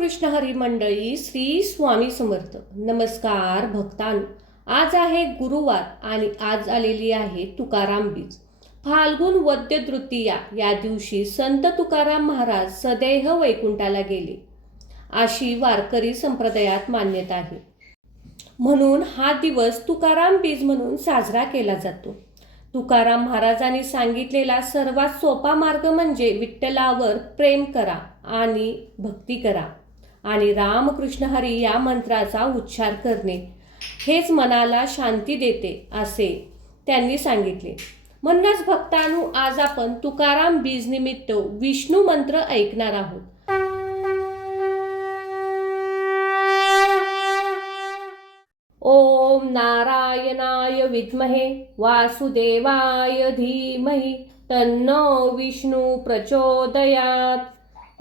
रामकृष्ण हरी मंडळी, श्री स्वामी समर्थ. नमस्कार भक्तांनो. आज आहे गुरुवार आणि आज आलेली आहे तुकाराम बीज. फाल्गुन वद्य तृतीया या दिवशी संत तुकाराम महाराज सदैह वैकुंठाला गेले अशी वारकरी संप्रदायात मान्यता आहे. म्हणून हा दिवस तुकाराम बीज म्हणून साजरा केला जातो. तुकाराम महाराजांनी सांगितलेला सर्वात सोपा मार्ग म्हणजे विठ्ठलावर प्रेम करा आणि भक्ती करा आणि रामकृष्ण हरी या मंत्राचा उच्चार करणे हेच मनाला शांती देते असे त्यांनी सांगितले. म्हणूनच भक्तांनो, आज आपण तुकाराम बीज निमित्त विष्णू मंत्र ऐकणार आहोत. ओम नारायणाय विद्महे वासुदेवाय धीमहि तन्नो विष्णु प्रचोदयात्.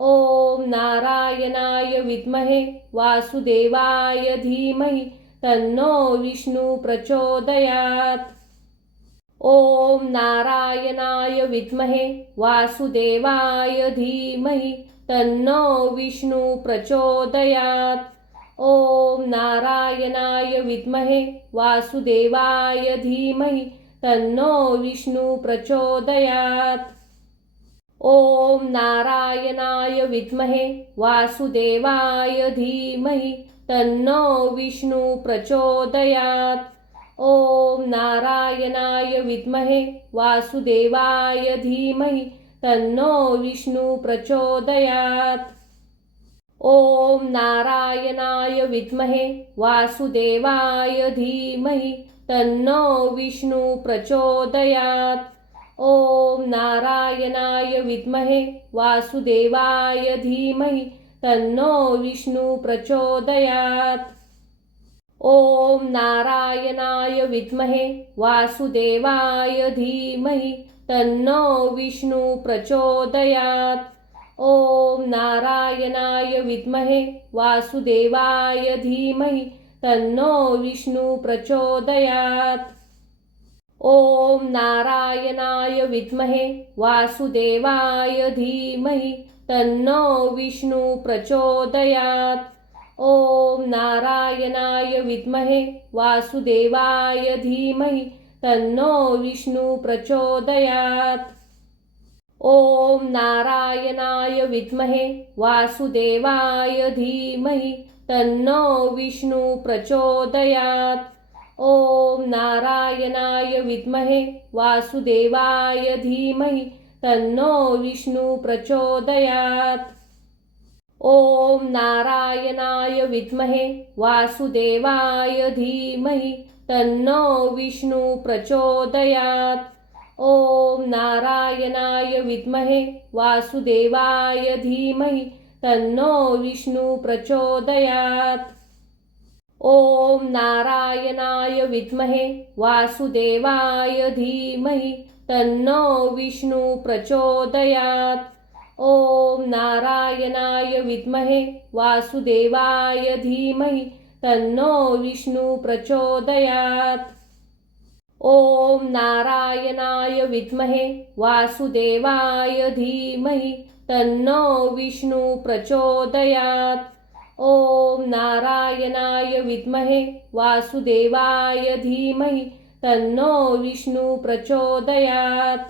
ओम नारायणाय विद्महे वासुदेवाय धीमहि तन्नो विष्णु प्रचोदयात्. ओम नारायणाय विद्महे वासुदेवाय धीमहि तन्नो विष्णु प्रचोदयात्. ओम नारायणाय विद्महे वासुदेवाय धीमहि तन्नो विष्णु प्रचोदयात्. ओम नारायणाय विद्महे वासुदेवाय धीमहि तन्नो विष्णु प्रचोदयात्. ओम नारायणाय विद्महे वासुदेवाय धीमहि तन्नो विष्णु प्रचोदयात्. ओम नारायणाय विद्महे वासुदेवाय धीमहि तन्नो विष्णु प्रचोदयात्. ओम नारायणाय विद्महे वासुदेवाय धीमहि तन्नो विष्णु प्रचोदयात्. ओम नारायणाय विद्महे वासुदेवाय धीमहि तन्नो विष्णु प्रचोदयात्. ओम नारायणाय विद्महे वासुदेवाय धीमहि तन्नो विष्णु प्रचोदयात्. ओम नारायणाय विद्महे वासुदेवाय धीमहि तन्नो विष्णु प्रचोदयात्. ओम नारायणाय विद्महे वासुदेवाय धीमहि तन्नो विष्णु प्रचोदयात्. ओम नारायणाय विद्महे वासुदेवाय धीमहि तन्नो विष्णु प्रचोदयात्. ओम नारायणाय विद्महे वासुदेवाय धीमहि तन्नो विष्णु प्रचोदयात्. ओम नारायणाय विद्महे वासुदेवाय धीमहि तन्नो विष्णु प्रचोदयात्. ओम नारायणाय विद्महे वासुदेवाय धीमहि तन्नो विष्णु प्रचोदयात्. ओम नारायणाय विद्महे वासुदेवाय धीमहि तन्नो विष्णु प्रचोदयात्. ओम नारायणाय विद्महे वासुदेवाय धीमहि तन्नो विष्णु प्रचोदयात्. ओम नारायणाय विद्महे वासुदेवाय धीमहि तन्नो विष्णु प्रचोदयात्. ओम नारायणाय विद्महे वासुदेवाय धीमहि तन्नो विष्णु प्रचोदयात्.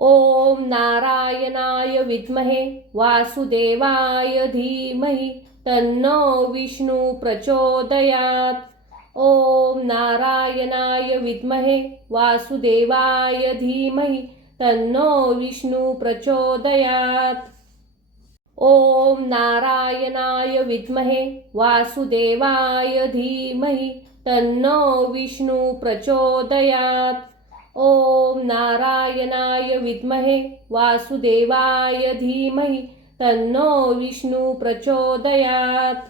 ओम नारायणाय विद्महे वासुदेवाय धीमहि तन्नो विष्णु प्रचोदयात्. ओम नारायणाय विद्महे वासुदेवाय धीमहि तन्नो विष्णु प्रचोदयात्. ओम नारायणाय विद्महे वासुदेवाय धीमहि तन्नो विष्णु प्रचोदयात्. ओम नारायणाय विद्महे वासुदेवाय धीमहि तन्नो विष्णु प्रचोदयात्.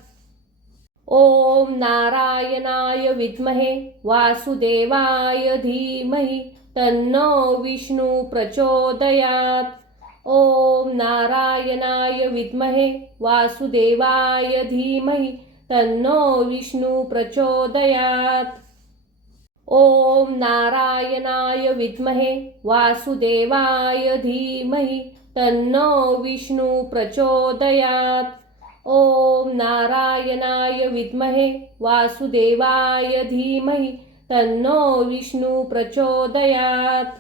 ओम नारायणाय विद्महे वासुदेवाय धीमहि तन्नो विष्णु प्रचोदयात्. ओम नारायणाय विद्महे वासुदेवाय धीमहि तन्नो विष्णु प्रचोदयात्. ओम नारायणाय विद्महे वासुदेवाय धीमहि तन्नो विष्णु प्रचोदयात्. ओम नारायणाय विद्महे वासुदेवाय धीमहि तन्नो विष्णु प्रचोदयात्।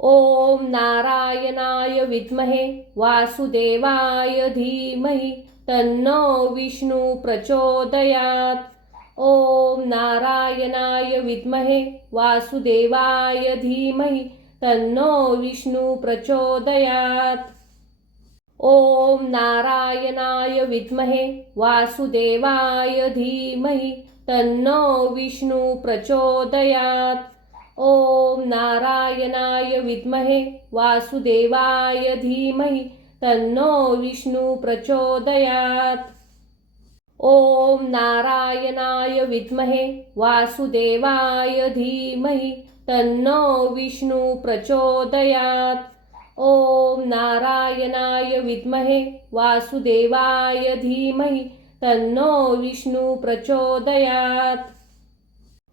ओम नारायणाय विद्महे वासुदेवाय धीमहि तन्नो विष्णु प्रचोदयात्। ओम नारायणाय विद्महे वासुदेवाय धीमहि तन्नो विष्णु प्रचोदयात्। ओम नारायणाय विद्महे वासुदेवाय धीमहि तन्नो विष्णु प्रचोदयात्। ओम नारायणाय विद्महे वासुदेवाय धीमहि तन्नो विष्णु प्रचोदयात्। ओम नारायणाय विद्महे वासुदेवाय धीमहि तन्नो विष्णु प्रचोदयात्। ओम नारायणाय विद्महे वासुदेवाय धीमहि तन्नो विष्णु प्रचोदयात्।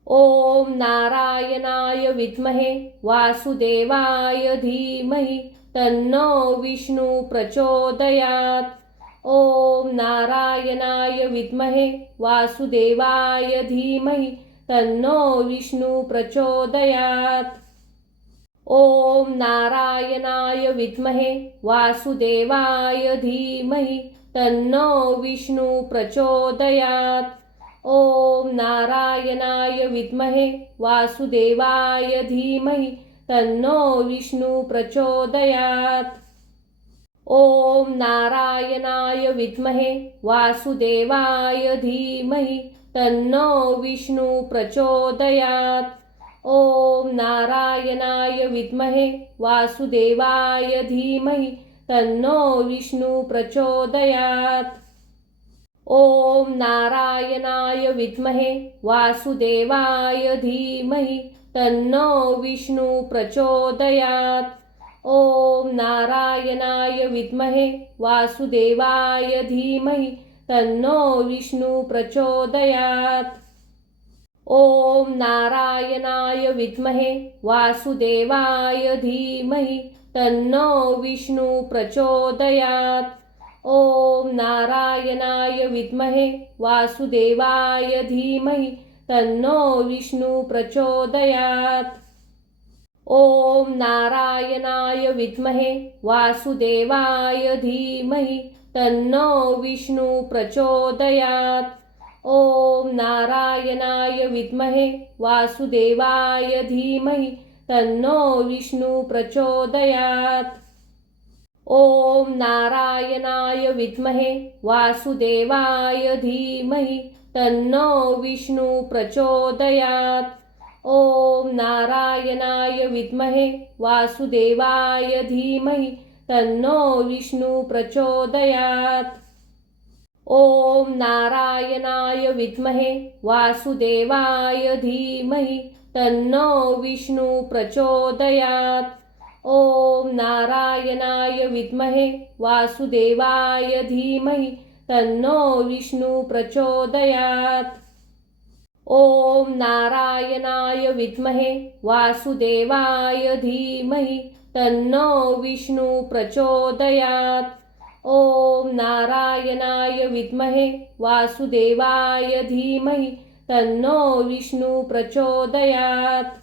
ओम नारायणाय विद्महे वासुदेवाय धीमहि तन्नो विष्णु प्रचोदयात्। ओम नारायणाय विद्महे वासुदेवाय धीमहि तन्नो विष्णु प्रचोदयात्। ओम नारायणाय विद्महे वासुदेवाय धीमहि तन्नो विष्णु प्रचोदयात्। ओम नारायणाय विद्महे वासुदेवाय धीमहि तन्नो विष्णु प्रचोदयात्। ओम नारायणाय विद्महे वासुदेवाय धीमहि तन्नो विष्णु प्रचोदयात्। ओम नारायणाय विद्महे वासुदेवाय धीमहि तन्नो विष्णु प्रचोदयात्। ओम नारायणाय विद्महे वासुदेवाय धीमहि तन्नो विष्णु प्रचोदयात्। ओम नारायणाय विद्महे वासुदेवाय धीमहि तन्नो विष्णु प्रचोदयात्। ओम नारायणाय विद्महे वासुदेवाय धीमहि तन्नो विष्णु प्रचोदयात्। ओम नारायणाय विद्महे वासुदेवाय धीमहि तन्नो विष्णु प्रचोदयात्। ओम नारायणाय विद्महे वासुदेवाय धीमहि तन्नो विष्णु प्रचोदयात्। ओम नारायणाय विद्महे वासुदेवाय धीमहि तन्नो विष्णु प्रचोदयात्। ओम नारायणाय विद्महे वासुदेवाय धीमहि तन्नो विष्णु प्रचोदयात्। ओम नारायणाय विद्महे वासुदेवाय धीमहि तन्नो विष्णु प्रचोदयात्। ओम नारायणाय विद्महे वासुदेवाय धीमहि तन्नो विष्णु प्रचोदयात्। ओम नारायणाय विद्महे वासुदेवाय धीमहि तन्नो विष्णु प्रचोदयात्। ओम नारायणाय विद्महे वासुदेवाय धीमहि तन्नो विष्णु प्रचोदयात्। ओम नारायणाय विद्महे वासुदेवाय धीमहि तन्नो विष्णु प्रचोदयात्।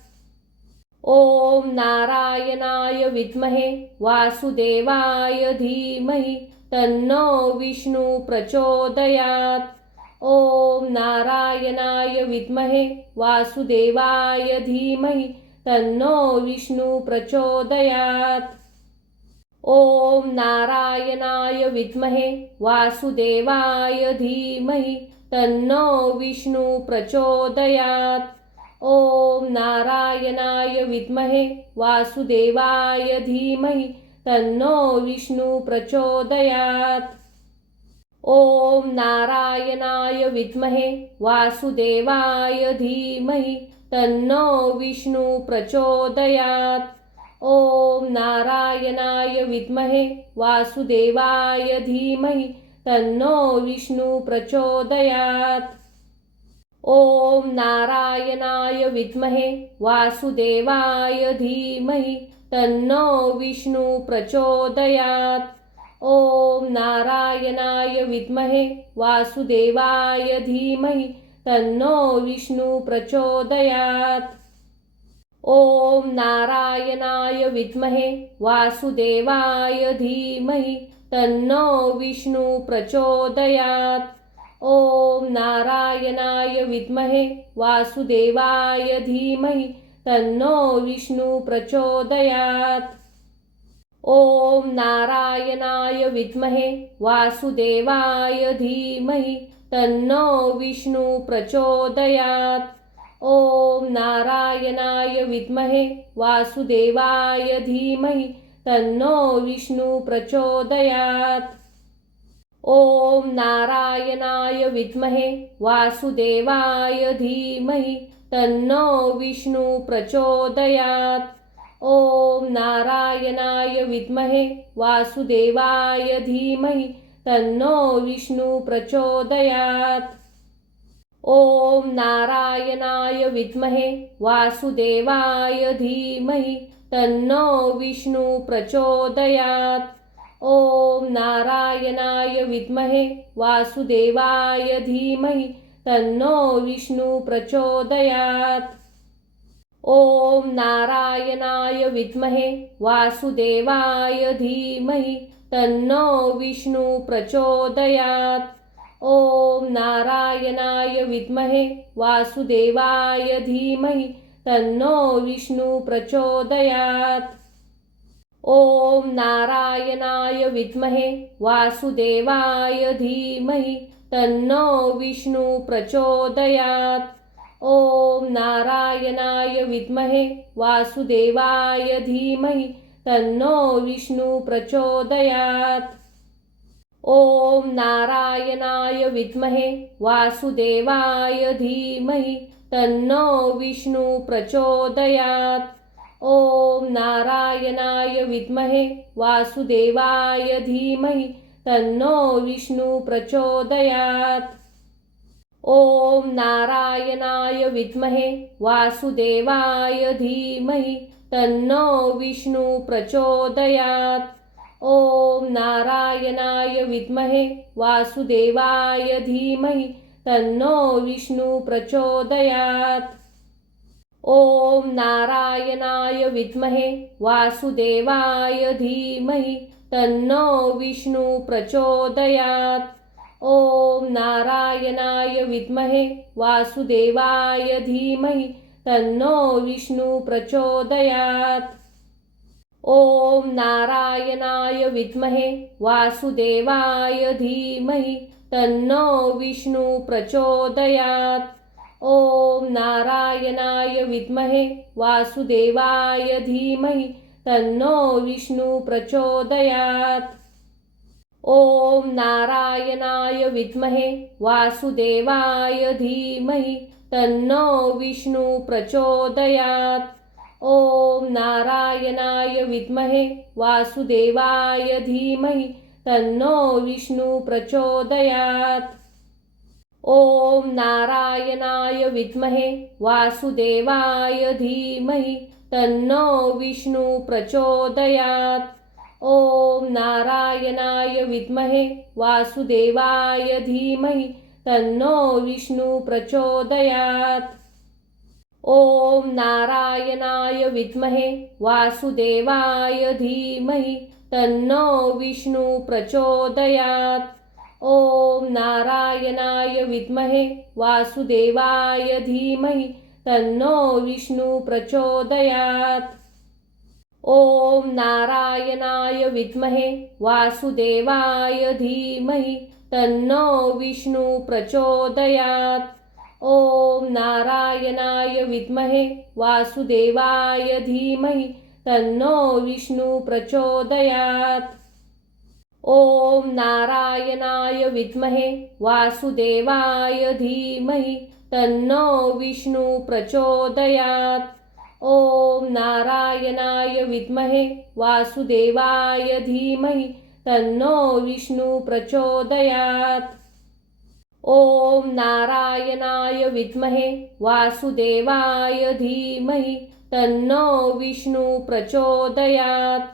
ओम नारायणाय विद्महे वासुदेवाय धीमहि तन्नो विष्णु प्रचोदयात्। ओम नारायणाय विद्महे वासुदेवाय धीमहि तन्नो विष्णु प्रचोदयात्। ओम नारायणाय विद्महे वासुदेवाय धीमहि तन्नो विष्णु प्रचोदयात्। ओम नारायणाय विद्महे वासुदेवाय धीमहि तन्नो विष्णु प्रचोदयात्। ओम नारायणाय विद्महे वासुदेवाय धीमहि तन्नो विष्णु प्रचोदयात्। ओम नारायणाय विद्महे वासुदेवाय धीमहि तन्नो विष्णु प्रचोदयात्। ओम नारायणाय विद्महे वासुदेवाय धीमहि तन्नो विष्णु प्रचोदयात्। ओम नारायणाय विद्महे वासुदेवाय धीमहि तन्नो विष्णु प्रचोदयात्। ओम नारायणाय विद्महे वासुदेवाय धीमहि तन्नो विष्णु प्रचोदयात्। ओम नारायणाय विद्महे वासुदेवाय धीमहि तन्नो विष्णु प्रचोदयात्। ओम नारायणाय विद्महे वासुदेवाय धीमहि तन्नो विष्णु प्रचोदयात्। ओम नारायणाय विद्महे वासुदेवाय धीमहि तन्नो विष्णु प्रचोदयात्। ओम नारायणाय विद्महे वासुदेवाय धीमहि तन्नो विष्णु प्रचोदयात्। ओम नारायणाय विद्महे वासुदेवाय धीमहि तन्नो विष्णु प्रचोदयात्। ओम नारायणाय विद्महे वासुदेवाय धीमहि तन्नो विष्णु प्रचोदयात्। ओम नारायणाय विद्महे वासुदेवाय धीमहि तन्नो विष्णु प्रचोदयात्। ओम नारायणाय विद्महे वासुदेवाय धीमहि तन्नो विष्णु प्रचोदयात्। ओम नारायणाय विद्महे वासुदेवाय धीमहि तन्नो विष्णु प्रचोदयात्। ओम नारायणाय विद्महे वासुदेवाय धीमहि तन्नो विष्णु प्रचोदयात्। ओम नारायणाय विद्महे वासुदेवाय धीमहि तन्नो विष्णु प्रचोदयात्। ओम नारायणाय विद्महे वासुदेवाय धीमहि तन्नो विष्णु प्रचोदयात्। ओम नारायणाय विद्महे वासुदेवाय धीमहि तन्नो विष्णु प्रचोदयात्। ओम नारायणाय विद्महे वासुदेवाय धीमहि तन्नो विष्णु प्रचोदयात्। ओम नारायणाय विद्महे वासुदेवाय धीमहि तन्नो विष्णु प्रचोदयात्। ओम नारायणाय विद्महे वासुदेवाय धीमहि तन्नो विष्णु प्रचोदयात्। ओम नारायणाय विद्महे वासुदेवाय धीमहि तन्नो विष्णु प्रचोदयात्। ओम नारायणाय विद्महे वासुदेवाय धीमहि तन्नो विष्णु प्रचोदयात्। ओम नारायणाय विद्महे वासुदेवाय धीमहि तन्नो विष्णु प्रचोदयात्। ओम नारायणाय विद्महे वासुदेवाय धीमहि तन्नो विष्णु प्रचोदयात्। ओम नारायणाय विद्महे वासुदेवाय धीमहि तन्नो विष्णु प्रचोदयात्। ओम नारायणाय विद्महे वासुदेवाय धीमहि तन्नो विष्णु प्रचोदयात्। ओम नारायणाय विद्महे वासुदेवाय धीमहि तन्नो विष्णु प्रचोदयात्। ओम नारायणाय विद्महे वासुदेवाय धीमहि तन्नो विष्णु प्रचोदयात्। ओम नारायणाय विद्महे वासुदेवाय धीमहि तन्नो विष्णु प्रचोदयात्। ओम नारायणाय विद्महे वासुदेवाय धीमहि तन्नो विष्णु प्रचोदयात्। ओम नारायणाय विद्महे वासुदेवाय धीमहि तन्नो विष्णु प्रचोदयात्। ओम नारायणाय विद्महे वासुदेवाय धीमहि तन्नो विष्णु प्रचोदयात्। ओम नारायणाय विद्महे वासुदेवाय धीमहि तन्नो विष्णु प्रचोदयात्। ओम नारायणाय विद्महे वासुदेवाय धीमहि तन्नो विष्णु प्रचोदयात्।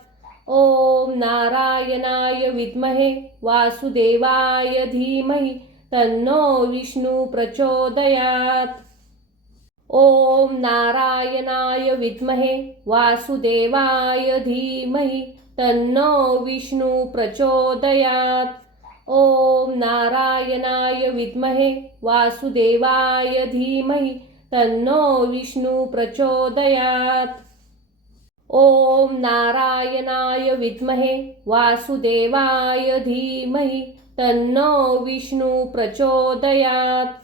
ओम नारायणाय विद्महे वासुदेवाय धीमहि तन्नो विष्णु प्रचोदयात्। ओम नारायणाय विद्महे वासुदेवाय धीमहि तन्नो विष्णु प्रचोदयात्। ओम नारायणाय विद्महे वासुदेवाय धीमहि तन्नो विष्णु प्रचोदयात्। ओम नारायणाय विद्महे वासुदेवाय धीमहि तन्नो विष्णु प्रचोदयात्।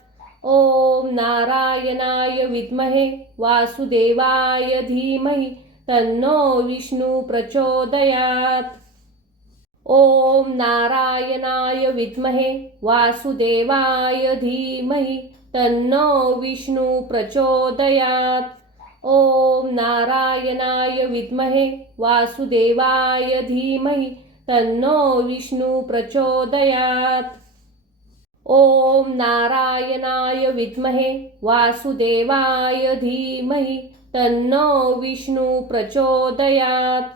ओम नारायणाय विद्महे वासुदेवाय धीमहि तन्नो विष्णु प्रचोदयात्। ओम नारायणाय विद्महे वासुदेवाय धीमहि तन्नो विष्णु प्रचोदयात्। ओम नारायणाय विद्महे वासुदेवाय धीमहि तन्नो विष्णु प्रचोदयात्। ओम नारायणाय विद्महे वासुदेवाय धीमहि तन्नो विष्णु प्रचोदयात्।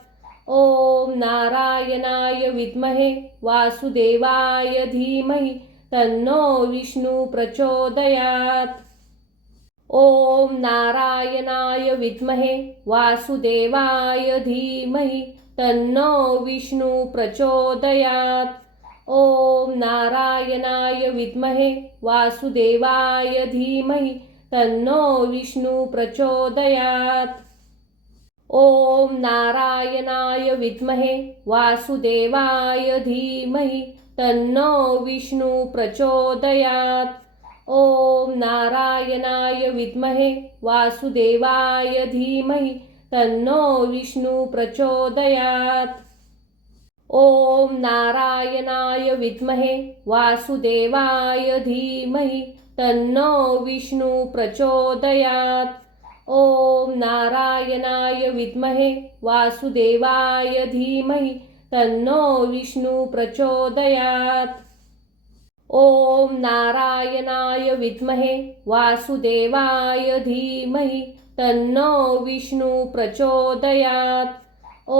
ओम नारायणाय विद्महे वासुदेवाय धीमहि तन्नो विष्णु प्रचोदयात्। ओम नारायणाय विद्महे वासुदेवाय धीमहि तन्नो विष्णु प्रचोदयात्। ओम नारायणाय विद्महे वासुदेवाय धीमहि तन्नो विष्णु प्रचोदयात्। ओम नारायणाय विद्महे वासुदेवाय धीमहि तन्नो विष्णु प्रचोदयात्। ओम नारायणाय विद्महे वासुदेवाय धीमहि तन्नो विष्णु प्रचोदयात्। ओम नारायणाय विद्महे वासुदेवाय धीमहि तन्नो विष्णु प्रचोदयात्। ओम नारायणाय विद्महे वासुदेवाय धीमहि तन्नो विष्णु प्रचोदयात्। ओम नारायणाय विद्महे वासुदेवाय धीमहि तन्नो विष्णु प्रचोदयात्।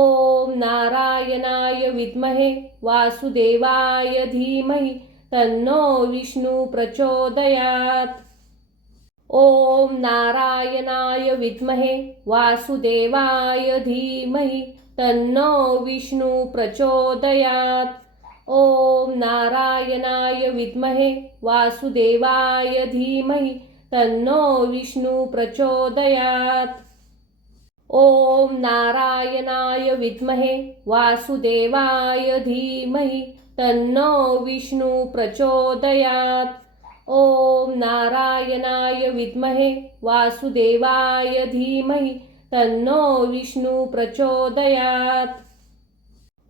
ओम नारायणाय विद्महे वासुदेवाय धीमहि तन्नो विष्णु प्रचोदयात्। ओम नारायणाय विद्महे वासुदेवाय धीमहि तन्नो विष्णु प्रचोदयात्। ओम नारायणाय विद्महे वासुदेवाय धीमहि तन्नो विष्णु प्रचोदयात्। ओम नारायणाय विद्महे वासुदेवाय धीमहि तन्नो विष्णु प्रचोदयात्। ओम नारायणाय विद्महे वासुदेवाय धीमहि तन्नो विष्णु प्रचोदयात्।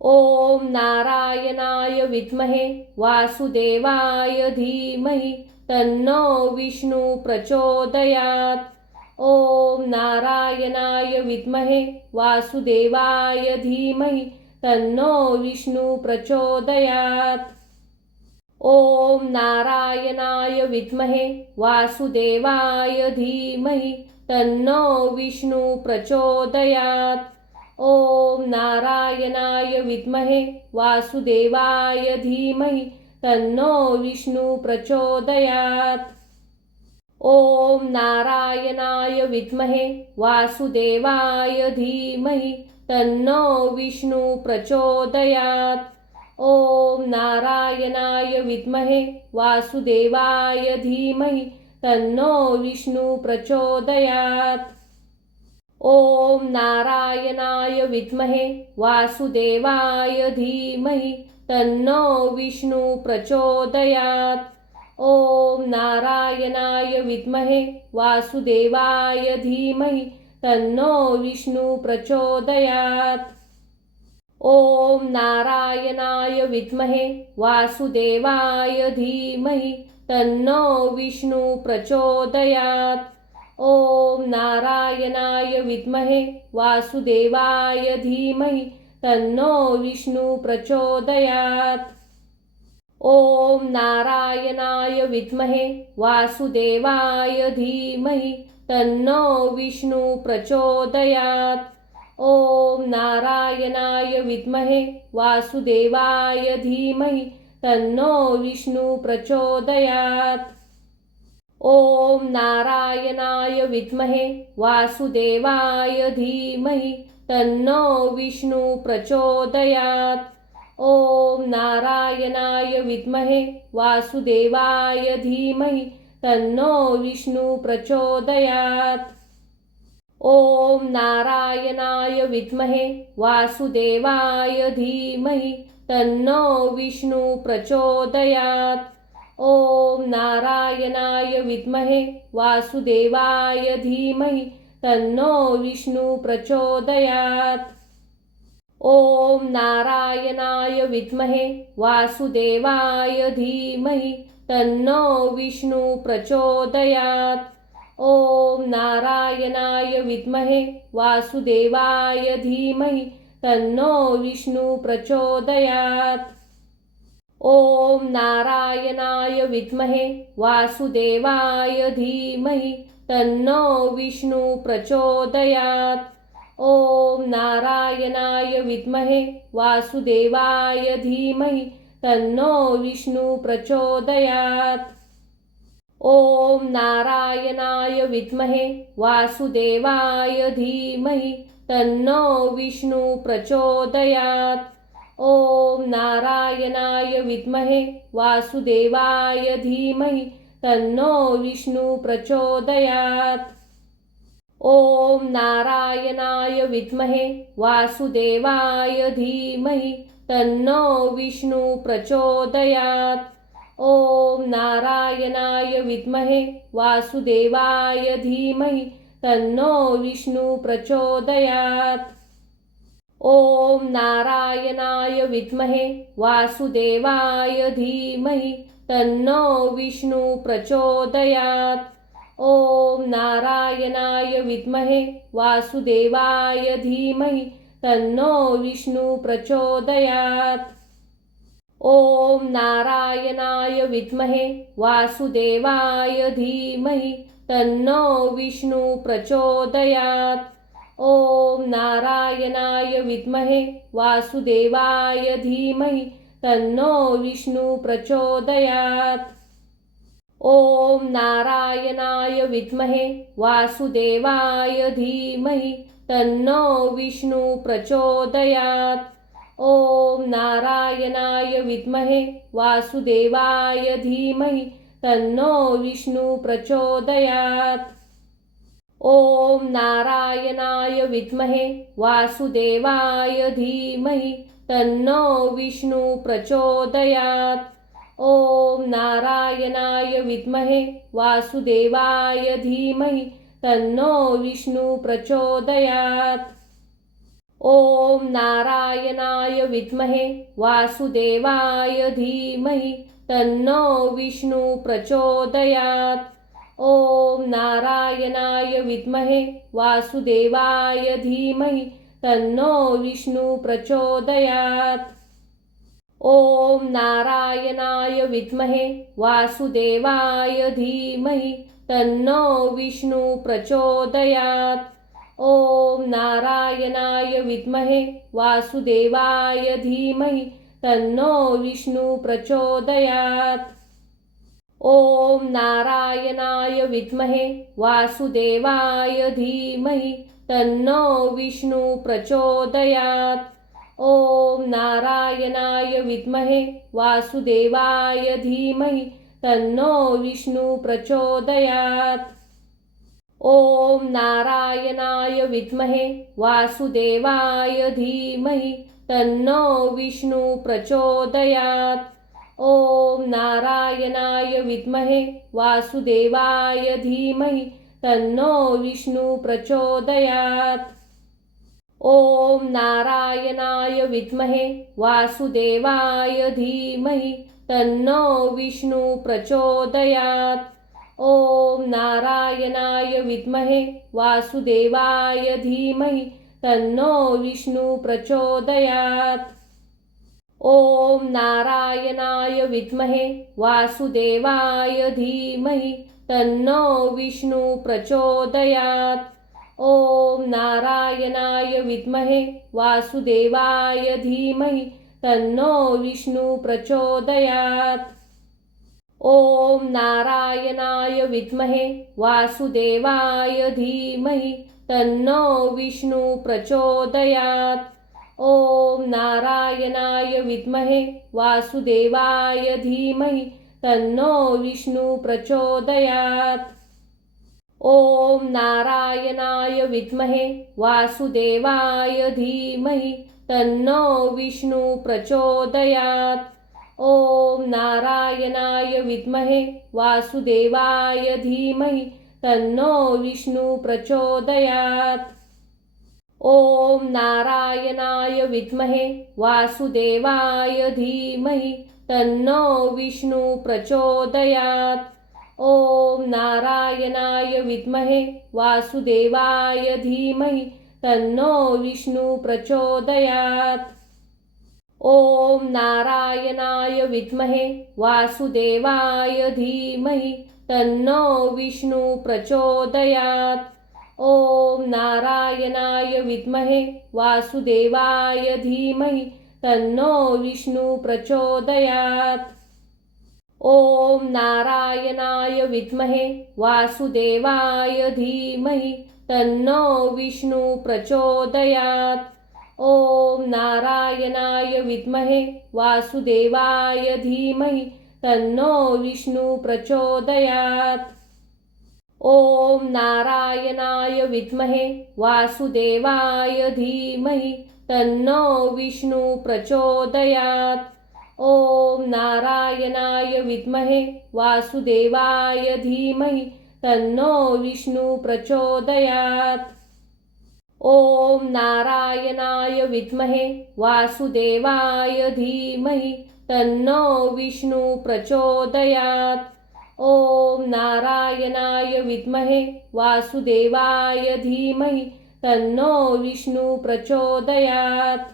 ओम नारायणाय विद्महे वासुदेवाय धीमहि तन्नो विष्णु प्रचोदयात्। ओम नारायणाय विद्महे वासुदेवाय धीमहि तन्नो विष्णु प्रचोदयात्। ओम नारायणाय विद्महे वासुदेवाय धीमहि तन्नो विष्णु प्रचोदयात्। ओम नारायणाय विद्महे वासुदेवाय धीमहि तन्नो विष्णु प्रचोदयात्। ओम नारायणाय विद्महे वासुदेवाय धीमहि तन्नो विष्णु प्रचोदयात्। ओम नारायणाय विद्महे वासुदेवाय धीमहि तन्नो विष्णु प्रचोदयात्। ओम नारायणाय विद्महे वासुदेवाय धीमहि तन्नो विष्णु प्रचोदयात्। ओम नारायणाय विद्महे वासुदेवाय धीमहि तन्नो विष्णु प्रचोदयात्। ओम नारायणाय विद्महे वासुदेवाय धीमहि तन्नो विष्णु प्रचोदयात्। ओम नारायणाय विद्महे वासुदेवाय धीमहि तन्नो विष्णु प्रचोदयात्। ओम नारायणाय विद्महे वासुदेवाय धीमहि तन्नो विष्णु प्रचोदयात्। ओम नारायणाय विद्महे वासुदेवाय धीमहि तन्नो विष्णु प्रचोदयात्। ओम नारायणाय विद्महे वासुदेवाय धीमहि तन्नो विष्णु प्रचोदयात्। ओम नारायणाय विद्महे वासुदेवाय धीमहि तन्नो विष्णु प्रचोदयात्। ओम नारायणाय विद्महे वासुदेवाय धीमहि तन्नो विष्णु प्रचोदयात्। ओम नारायणाय विद्महे वासुदेवाय धीमहि तन्नो विष्णु प्रचोदयात्। ओम नारायणाय विद्महे वासुदेवाय धीमहि तन्नो विष्णु प्रचोदयात्। ओम नारायणाय विद्महे वासुदेवाय धीमहि तन्नो विष्णु प्रचोदयात्। ओम नारायणाय विद्महे वासुदेवाय धीमहि तन्नो विष्णु प्रचोदयात्। ओम नारायणाय विद्महे वासुदेवाय धीमहि तन्नो विष्णु प्रचोदयात्। ओम नारायणाय विद्महे वासुदेवाय धीमहि तन्नो विष्णु प्रचोदयात्। ओम नारायणाय विद्महे वासुदेवाय धीमहि तन्नो विष्णु प्रचोदयात्। ओम नारायणाय विद्महे वासुदेवाय धीमहि तन्नो विष्णु प्रचोदयात्। ओम नारायणाय विद्महे वासुदेवाय धीमहि तन्नो विष्णु प्रचोदयात्। ओम नारायणाय विद्महे वासुदेवाय धीमहि तन्नो विष्णु प्रचोदयात्। ओम नारायणाय विद्महे वासुदेवाय धीमहि तन्नो विष्णु प्रचोदयात्। ओम नारायणाय विद्महे वासुदेवाय धीमहि तन्नो विष्णु प्रचोदयात्। ओम नारायणाय विद्महे वासुदेवाय धीमहि तन्नो विष्णु प्रचोदयात्। ओम नारायणाय विद्महे वासुदेवाय धीमहि तन्नो विष्णु प्रचोदयात्। ओम नारायणाय विद्महे वासुदेवाय धीमहि तन्नो विष्णु प्रचोदयात्। ओम नारायणाय विद्महे वासुदेवाय धीमहि तन्नो विष्णु प्रचोदयात्। ओम नारायणाय विद्महे वासुदेवाय धीमहि तन्नो विष्णु प्रचोदयात्। ओम नारायणाय विद्महे वासुदेवाय धीमहि तन्नो विष्णु प्रचोदयात्। ओम नारायणाय विद्महे वासुदेवाय धीमहि तन्नो विष्णु प्रचोदयात्। ओम नारायणाय विद्महे वासुदेवाय धीमहि तन्नो विष्णु प्रचोदयात्। ओम नारायणाय विद्महे वासुदेवाय धीमहि तन्नो विष्णु प्रचोदयात्। ओम नारायणाय विद्महे वासुदेवाय धीमहि तन्नो विष्णु प्रचोदयात्। ओम नारायणाय विद्महे वासुदेवाय धीमहि तन्नो विष्णु प्रचोदयात्। ओम नारायणाय विद्महे वासुदेवाय धीमहि तन्नो विष्णु प्रचोदयात्। ओम नारायणाय विद्महे वासुदेवाय धीमहि तन्नो विष्णु प्रचोदयात्। ओम नारायणाय विद्महे वासुदेवाय धीमहि तन्नो विष्णु प्रचोदयात्। ओम नारायणाय विद्महे वासुदेवाय धीमहि तन्नो विष्णु प्रचोदयात्। ओम नारायणाय विद्महे वासुदेवाय धीमहि तन्नो विष्णु प्रचोदयात्। ओम नारायणाय विद्महे वासुदेवाय धीमहि तन्नो विष्णु प्रचोदयात्। ओम नारायणाय विद्महे वासुदेवाय धीमहि तन्नो विष्णु प्रचोदयात्। ओम नारायणाय विद्महे वासुदेवाय धीमहि तन्नो विष्णु प्रचोदयात्। ओम नारायणाय विद्महे वासुदेवाय धीमहि तन्नो विष्णु प्रचोदयात्। ओम नारायणाय विद्महे वासुदेवाय धीमहि तन्नो विष्णु प्रचोदयात्। ओम नारायणाय विद्महे वासुदेवाय धीमहि तन्नो विष्णु प्रचोदयात्। ओम नारायणाय विद्महे वासुदेवाय धीमहि तन्नो विष्णु प्रचोदयात्। ओम नारायणाय विद्महे वासुदेवाय धीमहि तन्नो विष्णु प्रचोदयात्। ओम नारायणाय विद्महे वासुदेवाय धीमहि तन्नो विष्णु प्रचोदयात्। ओम नारायणाय विद्महे वासुदेवाय धीमहि तन्नो विष्णु प्रचोदयात्। ओम नारायणाय विद्महे वासुदेवाय धीमहि तन्नो विष्णु प्रचोदयात्। ओम नारायणाय विद्महे वासुदेवाय धीमहि तन्नो विष्णु प्रचोदयात्। ओम नारायणाय विद्महे वासुदेवाय धीमहि तन्नो विष्णु प्रचोदयात्। ओम नारायणाय विद्महे वासुदेवाय धीमहि तन्नो विष्णु प्रचोदयात्। ओम नारायणाय विद्महे वासुदेवाय धीमहि तन्नो विष्णु प्रचोदयात्।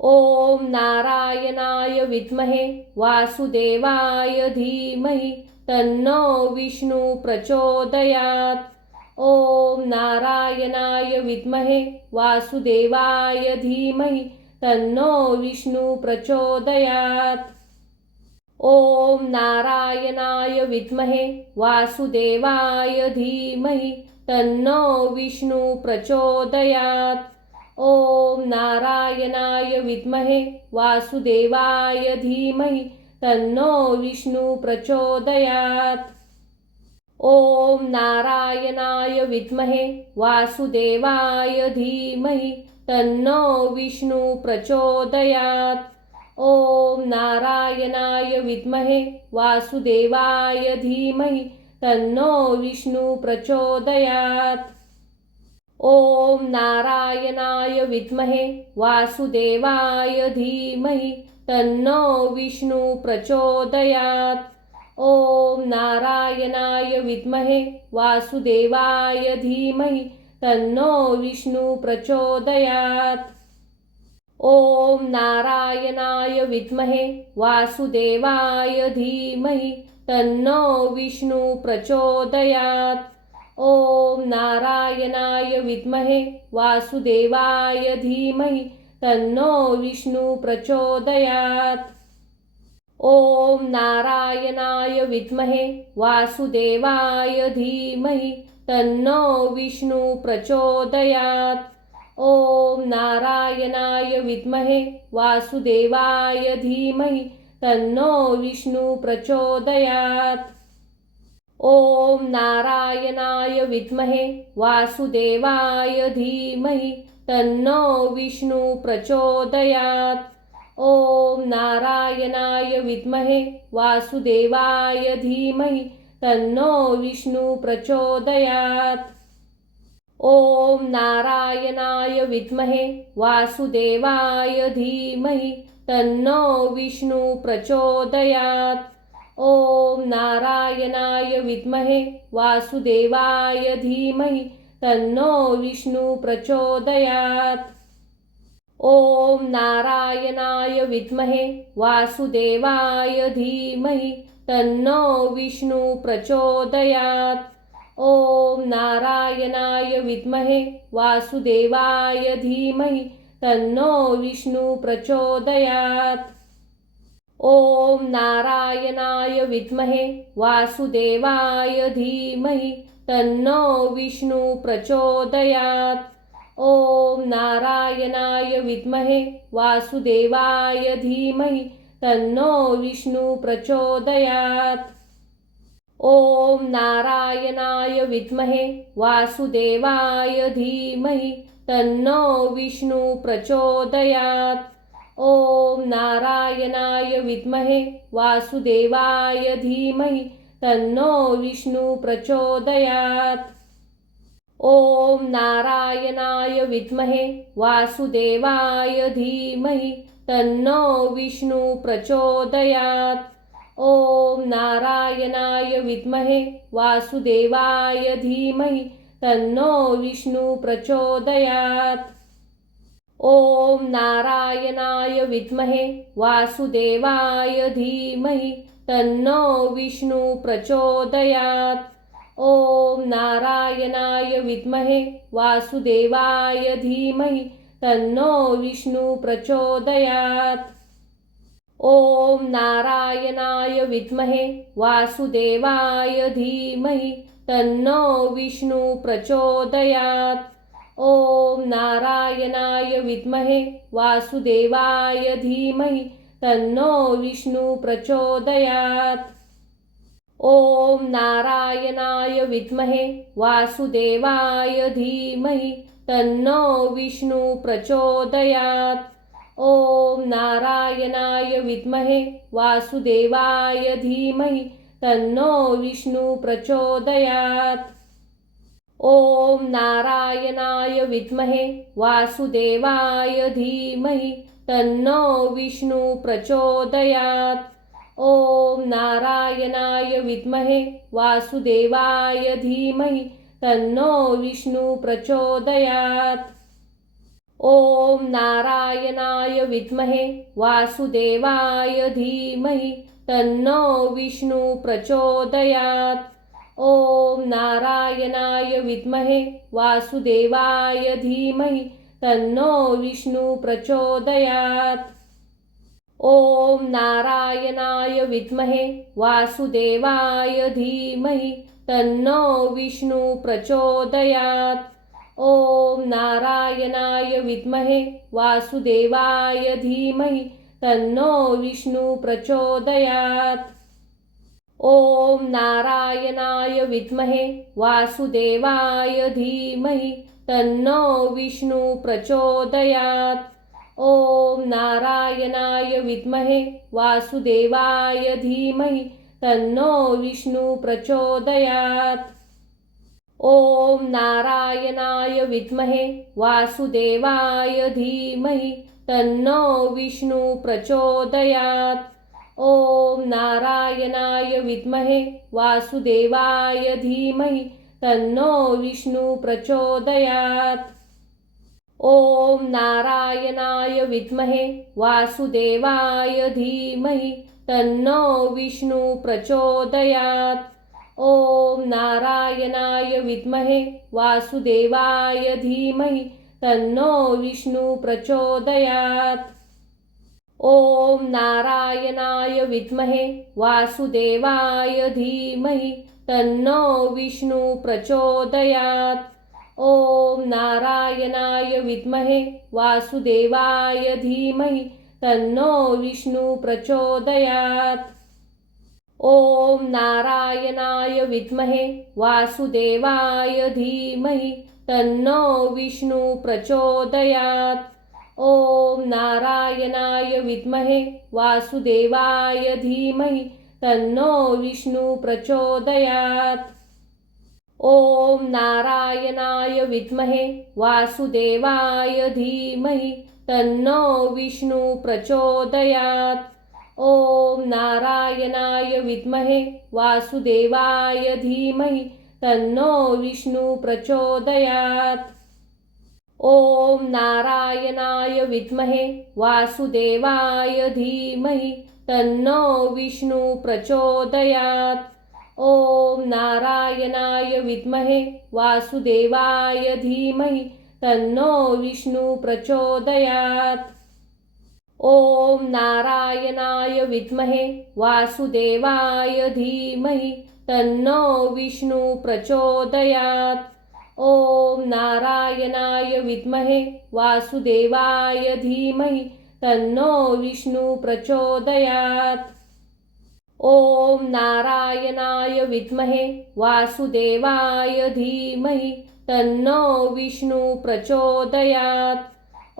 ओम नारायणाय विद्महे वासुदेवाय धीमहि तन्नो विष्णु प्रचोदयात्। ओम नारायणाय विद्महे वासुदेवाय धीमहि तन्नो विष्णु प्रचोदयात्। ओम नारायणाय विद्महे वासुदेवाय धीमहि तन्नो विष्णु प्रचोदयात्। ओम नारायणाय विद्महे वासुदेवाय धीमहि तन्नो विष्णु प्रचोदयात्। ओम नारायणाय विद्महे वासुदेवाय धीमहि तन्नो विष्णु प्रचोदयात्। ओम नारायणाय विद्महे वासुदेवाय धीमहि तन्नो विष्णु प्रचोदयात्। ओम नारायणाय विद्महे वासुदेवाय धीमहि तन्नो विष्णु प्रचोदयात्। ओम नारायणाय विद्महे वासुदेवाय धीमहि तन्नो विष्णु प्रचोदयात्। ओम नारायणाय विद्महे वासुदेवाय धीमहि तन्नो विष्णु प्रचोदयात्। ओम नारायणाय विद्महे वासुदेवाय धीमहि तन्नो विष्णु प्रचोदयात्। ओम नारायणाय विद्महे वासुदेवाय धीमहि तन्नो विष्णु प्रचोदयात्। ओम नारायणाय विद्महे वासुदेवाय धीमहि तन्नो विष्णु प्रचोदयात्। ओम नारायणाय विद्महे वासुदेवाय धीमहि तन्नो विष्णु प्रचोदयात्। ओम नारायणाय विद्महे वासुदेवाय धीमहि तन्नो विष्णु प्रचोदयात्। ओम नारायणाय विद्महे वासुदेवाय धीमहि तन्नो विष्णु प्रचोदयात्। ओम नारायणाय विद्महे वासुदेवाय धीमहि तन्नो विष्णु प्रचोदयात्। ओम नारायणाय विद्महे वासुदेवाय धीमहि तन्नो विष्णु प्रचोदयात्। ओम नारायणाय विद्महे वासुदेवाय धीमहि तन्नो विष्णु प्रचोदयात्। ओम नारायणाय विद्महे वासुदेवाय धीमहि तन्नो विष्णु प्रचोदयात्। ओम नारायणाय विद्महे वासुदेवाय धीमहि तन्नो विष्णु प्रचोदयात्। ओम नारायणाय विद्महे वासुदेवाय धीमहि तन्नो विष्णु प्रचोदयात्। ओम नारायणाय विद्महे वासुदेवाय धीमहि तन्नो विष्णु प्रचोदयात्। ओम नारायणाय विद्महे वासुदेवाय धीमहि तन्नो विष्णु प्रचोदयात्। ओम नारायणाय विद्महे वासुदेवाय धीमहि तन्नो विष्णु प्रचोदयात्। ओम नारायणाय विद्महे वासुदेवाय धीमहि तन्नो विष्णु प्रचोदयात्। ओम नारायणाय विद्महे वासुदेवाय धीमहि तन्नो विष्णु प्रचोदयात्। ओम नारायणाय विद्महे वासुदेवाय धीमहि तन्नो विष्णु प्रचोदयात्। ओम नारायणाय विद्महे वासुदेवाय धीमहि तन्नो विष्णु प्रचोदयात्। ओम नारायणाय विद्महे वासुदेवाय धीमहि तन्नो विष्णु प्रचोदयात्। ओम नारायणाय विद्महे वासुदेवाय धीमहि तन्नो विष्णु प्रचोदयात्। ओम नारायणाय विद्महे वासुदेवाय धीमहि तन्नो विष्णु प्रचोदयात्। ओम नारायणाय विद्महे वासुदेवाय धीमहि तन्नो विष्णु प्रचोदयात्। ओम नारायणाय विद्महे वासुदेवाय धीमहि तन्नो विष्णु प्रचोदयात्। ओम नारायणाय विद्महे वासुदेवाय धीमहि तन्नो विष्णु प्रचोदयात्। ओम नारायणाय विद्महे वासुदेवाय धीमहि तन्नो विष्णु प्रचोदयात्। ओम नारायणाय विद्महे वासुदेवाय धीमहि तन्नो विष्णु प्रचोदयात्। ओम नारायणाय विद्महे वासुदेवाय धीमहि तन्नो विष्णु प्रचोदयात्। ओम नारायणाय विद्महे वासुदेवाय धीमहि तन्नो विष्णु प्रचोदयात्। ओम नारायणाय विद्महे वासुदेवाय धीमहि तन्नो विष्णु प्रचोदयात्। ओम नारायणाय विद्महे वासुदेवाय धीमहि तन्नो विष्णु प्रचोदयात्। ओम नारायणाय विद्महे वासुदेवाय धीमहि तन्नो विष्णु प्रचोदयात्। ओम नारायणाय विद्महे वासुदेवाय धीमहि तन्नो विष्णु प्रचोदयात्। ओम नारायणाय विद्महे वासुदेवाय धीमहि तन्नो विष्णु प्रचोदयात्। ओम नारायणाय विद्महे वासुदेवाय धीमहि तन्नो विष्णु प्रचोदयात्। ओम नारायणाय विद्महे वासुदेवाय धीमहि तन्नो विष्णु प्रचोदयात्। ओम नारायणाय विद्महे वासुदेवाय धीमहि तन्नो विष्णु प्रचोदयात्। ओम नारायणाय विद्महे वासुदेवाय धीमहि तन्नो विष्णु प्रचोदयात्। ओम नारायणाय विद्महे वासुदेवाय धीमहि तन्नो विष्णु प्रचोदयात्। ओम नारायणाय विद्महे वासुदेवाय धीमहि तन्नो विष्णु प्रचोदयात्। ओम नारायणाय विद्महे वासुदेवाय धीमहि तन्नो विष्णु प्रचोदयात्। ओम नारायणाय विद्महे वासुदेवाय धीमहि तन्नो विष्णु प्रचोदयात्। ओम नारायणाय विद्महे वासुदेवाय धीमहि तन्नो विष्णु प्रचोदयात्। ओम नारायणाय विद्महे वासुदेवाय धीमहि तन्नो विष्णु प्रचोदयात्।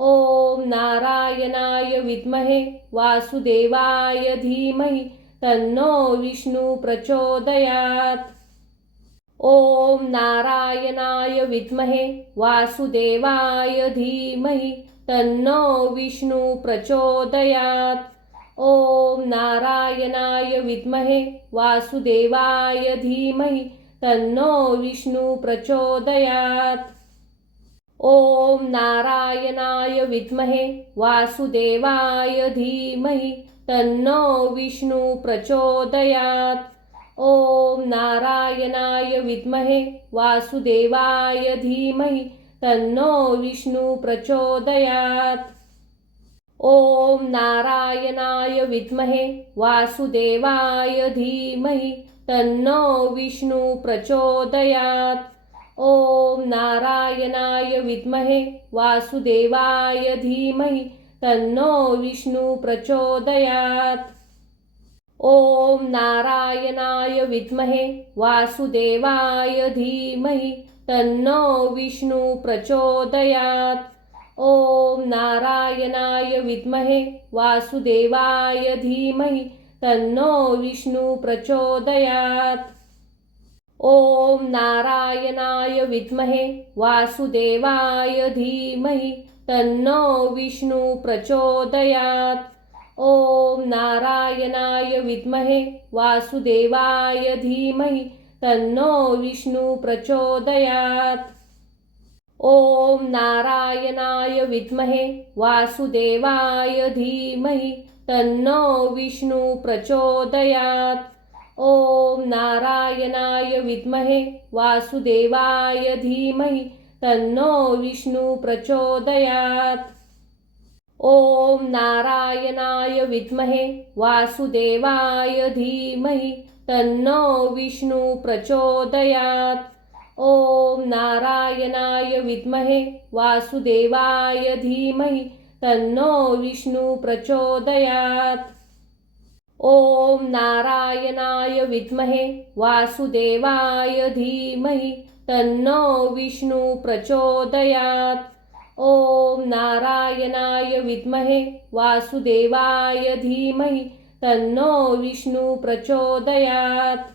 ओम नारायणाय विद्महे वासुदेवाय धीमहि तन्नो विष्णु प्रचोदयात्। ओम नारायणाय विद्महे वासुदेवाय धीमहि तन्नो विष्णु प्रचोदयात्। ओम नारायणाय विद्महे वासुदेवाय धीमहि तन्नो विष्णु प्रचोदयात्। ओम नारायणाय विद्महे वासुदेवाय धीमहि तन्नो विष्णु प्रचोदयात्। ओम नारायणाय विद्महे वासुदेवाय धीमहि तन्नो विष्णु प्रचोदयात्। ओम नारायणाय विद्महे वासुदेवाय धीमहि तन्नो विष्णु प्रचोदयात्। ओम नारायणाय विद्महे वासुदेवाय धीमहि तन्नो विष्णु प्रचोदयात्। ओम नारायणाय विद्महे वासुदेवाय धीमहि तन्नो विष्णु प्रचोदयात्। ओम नारायणाय विद्महे वासुदेवाय धीमहि तन्नो विष्णु प्रचोदयात्। ओम नारायणाय विद्महे वासुदेवाय धीमहि तन्नो विष्णु प्रचोदयात्। ओम नारायणाय विद्महे वासुदेवाय धीमहि तन्नो विष्णु प्रचोदयात्। ओम नारायणाय विद्महे वासुदेवाय धीमहि तन्नो विष्णु प्रचोदयात्। ओम नारायणाय विद्महे वासुदेवाय धीमहि तन्नो विष्णु प्रचोदयात्। ओम नारायणाय विद्महे वासुदेवाय धीमहि तन्नो विष्णु प्रचोदयात्। ओम नारायणाय विद्महे वासुदेवाय धीमहि तन्नो विष्णु प्रचोदयात्। ओम नारायणाय विद्महे वासुदेवाय धीमहि तन्नो विष्णु प्रचोदयात्। ओम नारायणाय विद्महे वासुदेवाय धीमहि तन्नो विष्णु प्रचोदयात्।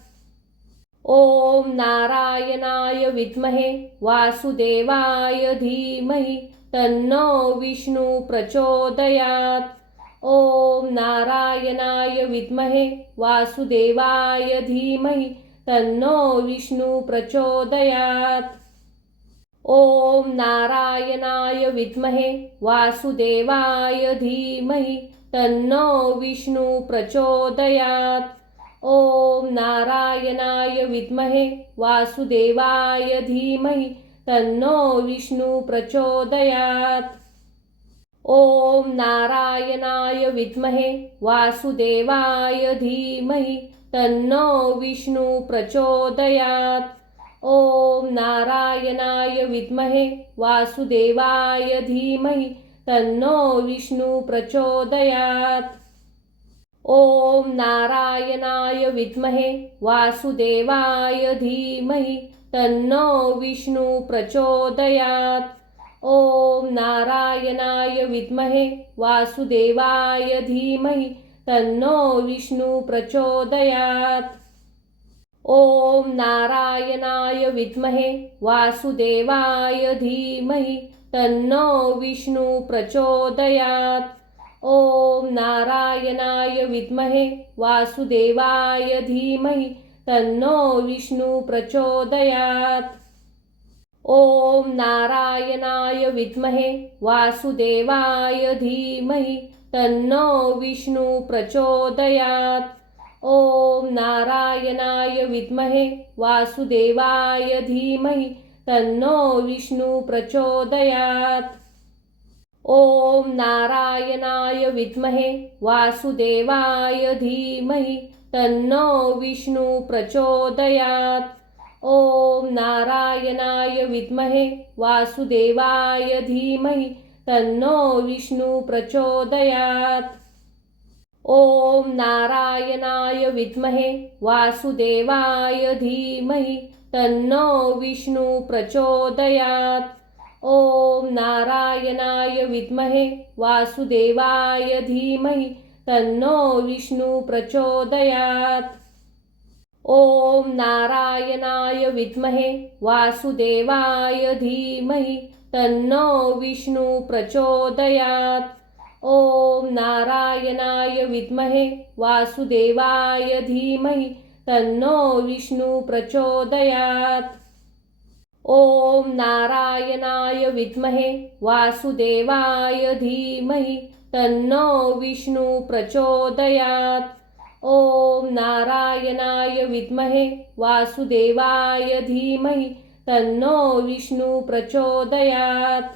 ओम नारायणाय विद्महे वासुदेवाय धीमहि तन्नो विष्णु प्रचोदयात्। ओम नारायणाय विद्महे वासुदेवाय धीमहि तन्नो विष्णु प्रचोदयात्। ओम नारायणाय विद्महे वासुदेवाय धीमहि तन्नो विष्णु प्रचोदयात्। ओम नारायणाय विद्महे वासुदेवाय धीमहि तन्नो विष्णु प्रचोदयात्। ओम नारायणाय विद्महे वासुदेवाय धीमहि तन्नो विष्णु प्रचोदयात्। ओम नारायणाय विद्महे वासुदेवाय धीमहि तन्नो विष्णु प्रचोदयात्। ओम नारायणाय विद्महे वासुदेवाय धीमहि तन्नो विष्णु प्रचोदयात्। ओम नारायणाय विद्महे वासुदेवाय धीमहि तन्नो विष्णु प्रचोदयात्। ओम नारायणाय विद्महे वासुदेवाय धीमहि तन्नो विष्णु प्रचोदयात्। ओम नारायणाय विद्महे वासुदेवाय धीमहि तन्नो विष्णु प्रचोदयात्। ओम नारायणाय विद्महे वासुदेवाय धीमहि तन्नो विष्णु प्रचोदयात्। ओम नारायणाय विद्महे वासुदेवाय धीमहि तन्नो विष्णु प्रचोदयात्। ओम नारायणाय विद्महे वासुदेवाय धीमहि तन्नो विष्णु प्रचोदयात्। ओम नारायणाय विद्महे वासुदेवाय धीमहि तन्नो विष्णु प्रचोदयात्। ओम नारायणाय विद्महे वासुदेवाय धीमहि तन्नो विष्णु प्रचोदयात्। ओम नारायणाय विद्महे वासुदेवाय धीमहि तन्नो विष्णु प्रचोदयात्। ओम नारायणाय विद्महे वासुदेवाय धीमहि तन्नो विष्णु प्रचोदयात्। ओम नारायणाय विद्महे वासुदेवाय धीमहि तन्नो विष्णु प्रचोदयात्। ओम नारायणाय विद्महे वासुदेवाय धीमहि तन्नो विष्णु प्रचोदयात्। ओम नारायणाय विद्महे वासुदेवाय धीमहि तन्नो विष्णु प्रचोदयात्।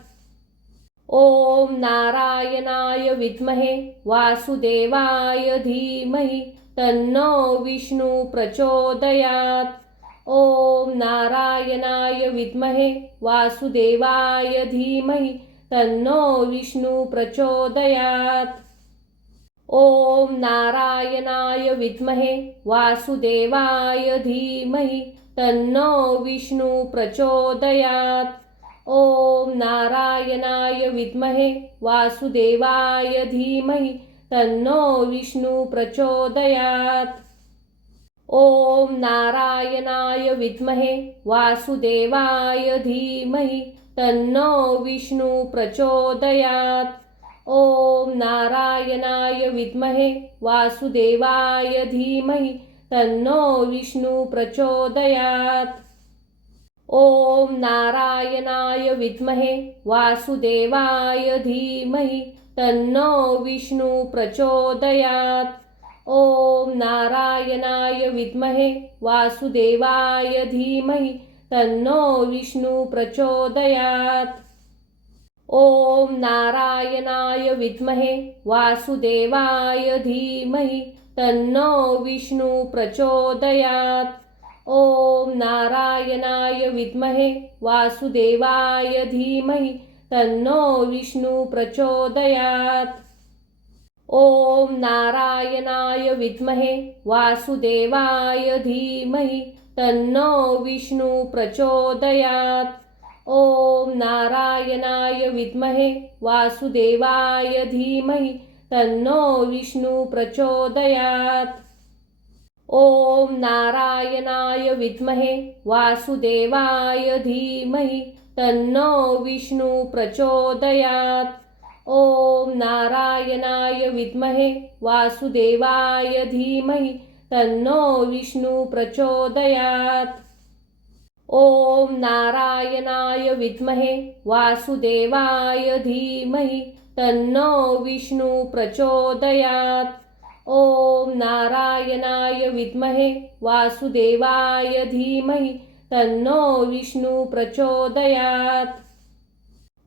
ओम नारायणाय विद्महे वासुदेवाय धीमहि तन्नो विष्णु प्रचोदयात्। ओम नारायणाय विद्महे वासुदेवाय धीमहि तन्नो विष्णु प्रचोदयात्। ओम नारायणाय विद्महे वासुदेवाय धीमहि तन्नो विष्णु प्रचोदयात्। ओम नारायणाय विद्महे वासुदेवाय धीमहि तन्नो विष्णु प्रचोदयात्। ओम नारायणाय विद्महे वासुदेवाय धीमहि तन्नो विष्णु प्रचोदयात्। ओम नारायणाय विद्महे वासुदेवाय धीमहि तन्नो विष्णु प्रचोदयात्। ओम नारायणाय विद्महे वासुदेवाय धीमहि तन्नो विष्णु प्रचोदयात्। ओम नारायणाय विद्महे वासुदेवाय धीमहि तन्नो विष्णु प्रचोदयात्। ओम नारायणाय विद्महे वासुदेवाय धीमहि तन्नो विष्णु प्रचोदयात्। ओम नारायणाय विद्महे वासुदेवाय धीमहि तन्नो विष्णु प्रचोदयात्। ओम नारायणाय विद्महे वासुदेवाय धीमहि तन्नो विष्णु प्रचोदयात्। ओम नारायणाय विद्महे वासुदेवाय धीमहि तन्नो विष्णु प्रचोदयात्। ओम नारायणाय विद्महे वासुदेवाय धीमहि तन्नो विष्णु प्रचोदयात्। ओम नारायणाय विद्महे वासुदेवाय धीमहि तन्नो विष्णु प्रचोदयात्। ओम नारायणाय विद्महे वासुदेवाय धीमहि तन्नो विष्णु प्रचोदयात्। ओम नारायणाय विद्महे वासुदेवाय धीमहि तन्नो विष्णु प्रचोदयात्।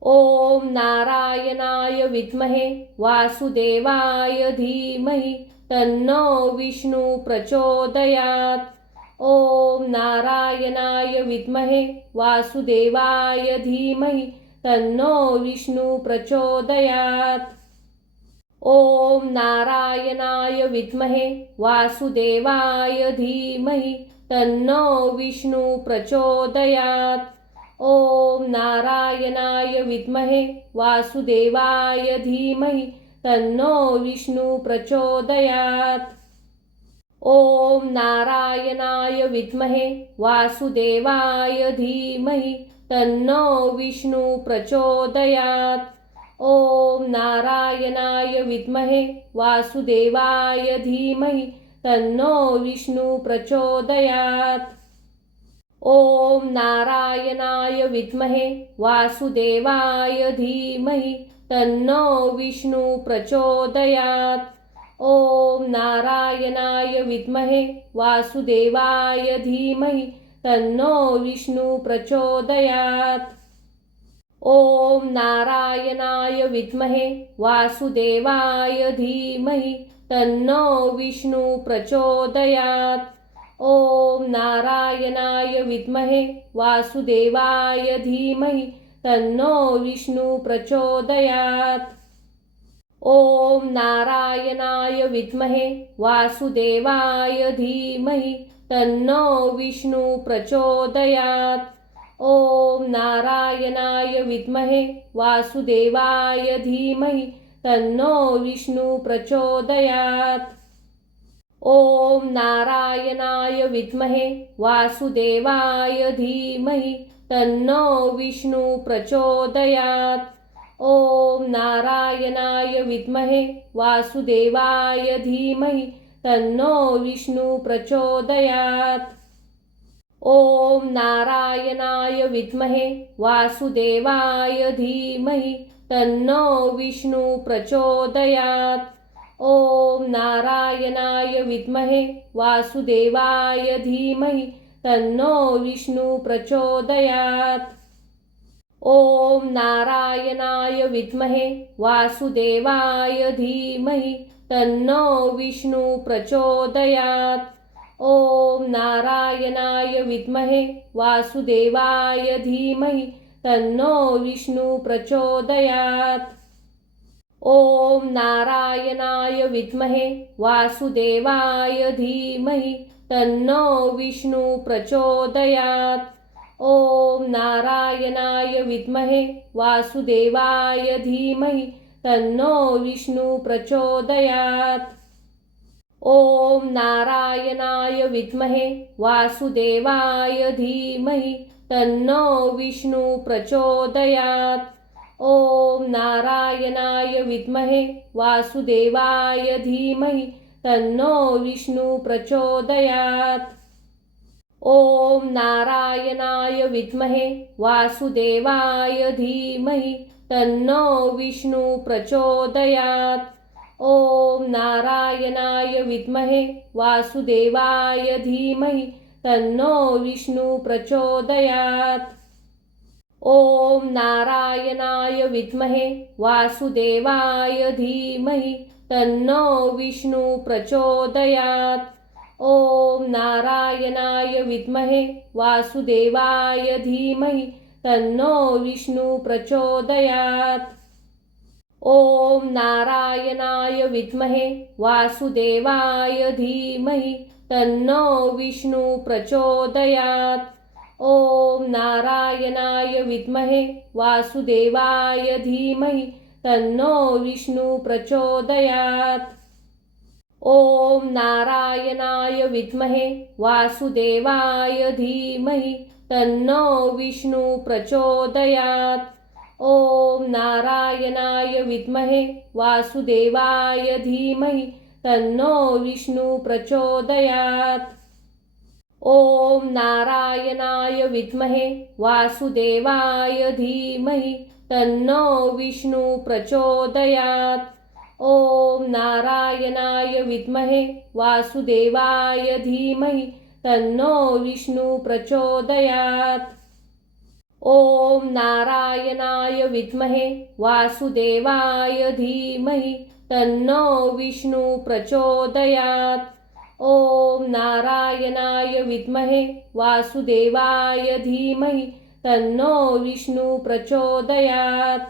ओम नारायणाय विद्महे वासुदेवाय धीमहि तन्नो विष्णु प्रचोदयात्। ओम नारायणाय विद्महे वासुदेवाय धीमहि तन्नो विष्णु प्रचोदयात्। ओम नारायणाय विद्महे वासुदेवाय धीमहि तन्नो विष्णु प्रचोदयात्। ओम नारायणाय विद्महे वासुदेवाय धीमहि तन्नो विष्णु प्रचोदयात्। ओम नारायणाय विद्महे वासुदेवाय धीमहि तन्नो विष्णु प्रचोदयात्। ओम नारायणाय विद्महे वासुदेवाय धीमहि तन्नो विष्णु प्रचोदयात्। ओम नारायणाय विद्महे वासुदेवाय धीमहि तन्नो विष्णु प्रचोदयात्। ओम नारायणाय विद्महे वासुदेवाय धीमहि तन्नो विष्णु प्रचोदयात्। ओम नारायणाय विद्महे वासुदेवाय धीमहि तन्नो विष्णु प्रचोदयात्। ओम नारायणाय विद्महे वासुदेवाय धीमहि तन्नो विष्णु प्रचोदयात्। ओम नारायणाय विद्महे वासुदेवाय धीमहि तन्नो विष्णु प्रचोदयात्। ओम नारायणाय विद्महे वासुदेवाय धीमहि तन्नो विष्णु प्रचोदयात्। ओम नारायणाय विद्महे वासुदेवाय धीमहि तन्नो विष्णु प्रचोदयात्। ओम नारायणाय विद्महे वासुदेवाय धीमहि तन्नो विष्णु प्रचोदयात्। ओम नारायणाय विद्महे वासुदेवाय धीमहि तन्नो विष्णु प्रचोदयात्। ओम नारायणाय विद्महे वासुदेवाय धीमहि तन्नो विष्णु प्रचोदयात्। ओम नारायणाय विद्महे वासुदेवाय धीमहि तन्नो विष्णु प्रचोदयात्। ओम नारायणाय विद्महे वासुदेवाय धीमहि तन्नो विष्णु प्रचोदयात्। ओम नारायणाय विद्महे वासुदेवाय धीमहि तन्नो विष्णु प्रचोदयात्। ओम नारायणाय विद्महे वासुदेवाय धीमहि तन्नो विष्णु प्रचोदयात्। ओम नारायणाय विद्महे वासुदेवाय धीमहि तन्नो विष्णु प्रचोदयात्। ओम नारायणाय विद्महे वासुदेवाय धीमहि तन्नो विष्णु प्रचोदयात्। ओम नारायणाय विद्महे वासुदेवाय धीमहि तन्नो विष्णु प्रचोदयात्। ओम नारायणाय विद्महे वासुदेवाय धीमहि तन्नो विष्णु प्रचोदयात्। ओम नारायणाय विद्महे वासुदेवाय धीमहि तन्नो विष्णु प्रचोदयात्। ओम नारायणाय विद्महे वासुदेवाय धीमहि तन्नो विष्णु प्रचोदयात्। ओम नारायणाय विद्महे वासुदेवाय धीमहि तन्नो विष्णु प्रचोदयात्। ओम नारायणाय विद्महे वासुदेवाय धीमहि तन्नो विष्णु प्रचोदयात्। ओम नारायणाय विद्महे वासुदेवाय धीमहि तन्नो विष्णु प्रचोदयात्। ओम नारायणाय विद्महे वासुदेवाय धीमहि तन्नो विष्णु प्रचोदयात्। ओम नारायणाय विद्महे वासुदेवाय धीमहि तन्नो विष्णु प्रचोदयात्। ओम नारायणाय विद्महे वासुदेवाय धीमहि तन्नो विष्णु प्रचोदयात्। ओम नारायणाय विद्महे वासुदेवाय धीमहि तन्नो विष्णु प्रचोदयात्। ओम नारायणाय विद्महे वासुदेवाय धीमहि तन्नो विष्णु प्रचोदयात्।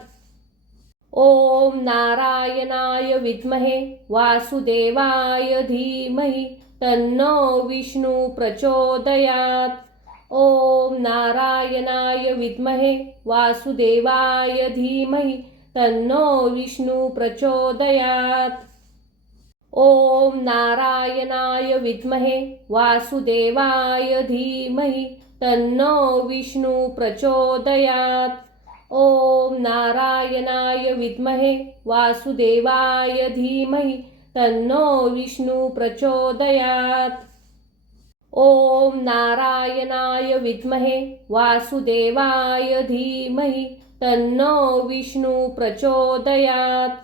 ओम नारायणाय विद्महे वासुदेवाय धीमहि तन्नो विष्णु प्रचोदयात्। ओम नारायणाय विद्महे वासुदेवाय धीमहि तन्नो विष्णु प्रचोदयात्। ओम नारायणाय विद्महे वासुदेवाय धीमहि तन्नो विष्णु प्रचोदयात्। ओम नारायणाय विद्महे वासुदेवाय धीमहि तन्नो विष्णु प्रचोदयात्। ओम नारायणाय विद्महे वासुदेवाय धीमहि तन्नो विष्णु प्रचोदयात्।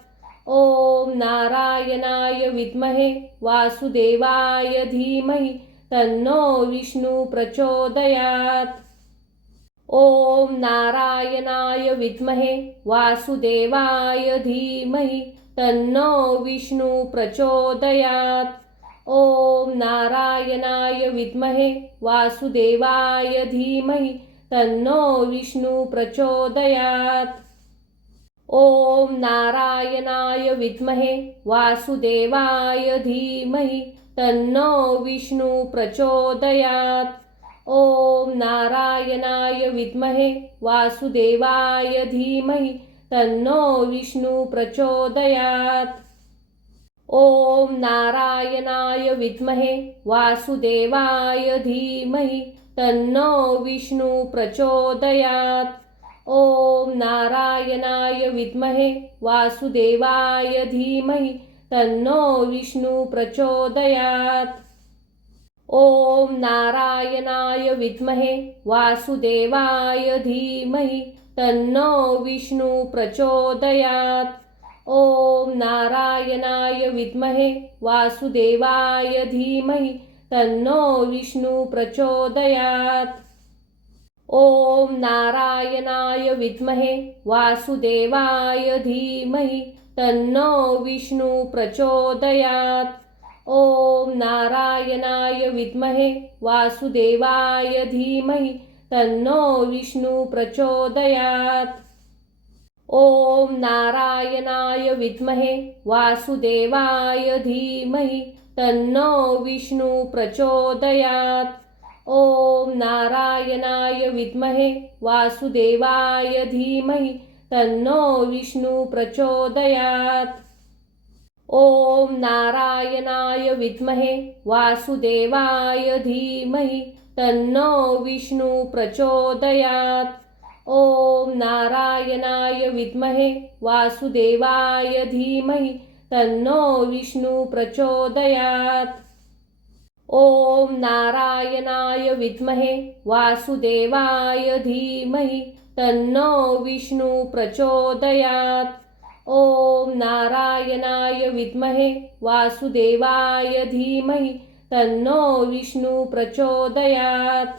ओम नारायणाय विद्महे वासुदेवाय धीमहि तन्नो विष्णु प्रचोदयात्। ओम नारायणाय विद्महे वासुदेवाय धीमहि तन्नो विष्णु प्रचोदयात्। ओम नारायणाय विद्महे वासुदेवाय धीमहि तन्नो विष्णु प्रचोदयात्। ओम नारायणाय विद्महे वासुदेवाय धीमहि तन्नो विष्णु प्रचोदयात्। ओम नारायणाय विद्महे वासुदेवाय धीमहि तन्नो विष्णु प्रचोदयात्। ओम नारायणाय विद्महे वासुदेवाय धीमहि तन्नो विष्णु प्रचोदयात्। ओम नारायणाय विद्महे वासुदेवाय धीमहि तन्नो विष्णु प्रचोदयात्। ओम नारायणाय विद्महे वासुदेवाय धीमहि तन्नो विष्णु प्रचोदयात्। ओम नारायणाय विद्महे वासुदेवाय धीमहि तन्नो विष्णु प्रचोदयात्। ओम नारायणाय विद्महे वासुदेवाय धीमहि तन्नो विष्णु प्रचोदयात्। ओम नारायणाय विद्महे वासुदेवाय धीमहि तन्नो विष्णु प्रचोदयात्। ओम नारायणाय विद्महे वासुदेवाय धीमहि तन्नो विष्णु प्रचोदयात्। ओम नारायणाय विद्महे वासुदेवाय धीमहि तन्नो विष्णु प्रचोदयात्। ओम नारायणाय विद्महे वासुदेवाय धीमहि तन्नो विष्णु प्रचोदयात्। ओम नारायणाय विद्महे वासुदेवाय धीमहि तन्नो विष्णु प्रचोदयात्। ओम नारायणाय विद्महे वासुदेवाय धीमहि तन्नो विष्णु प्रचोदयात्। ओम नारायणाय विद्महे वासुदेवाय धीमहि तन्नो विष्णु प्रचोदयात्।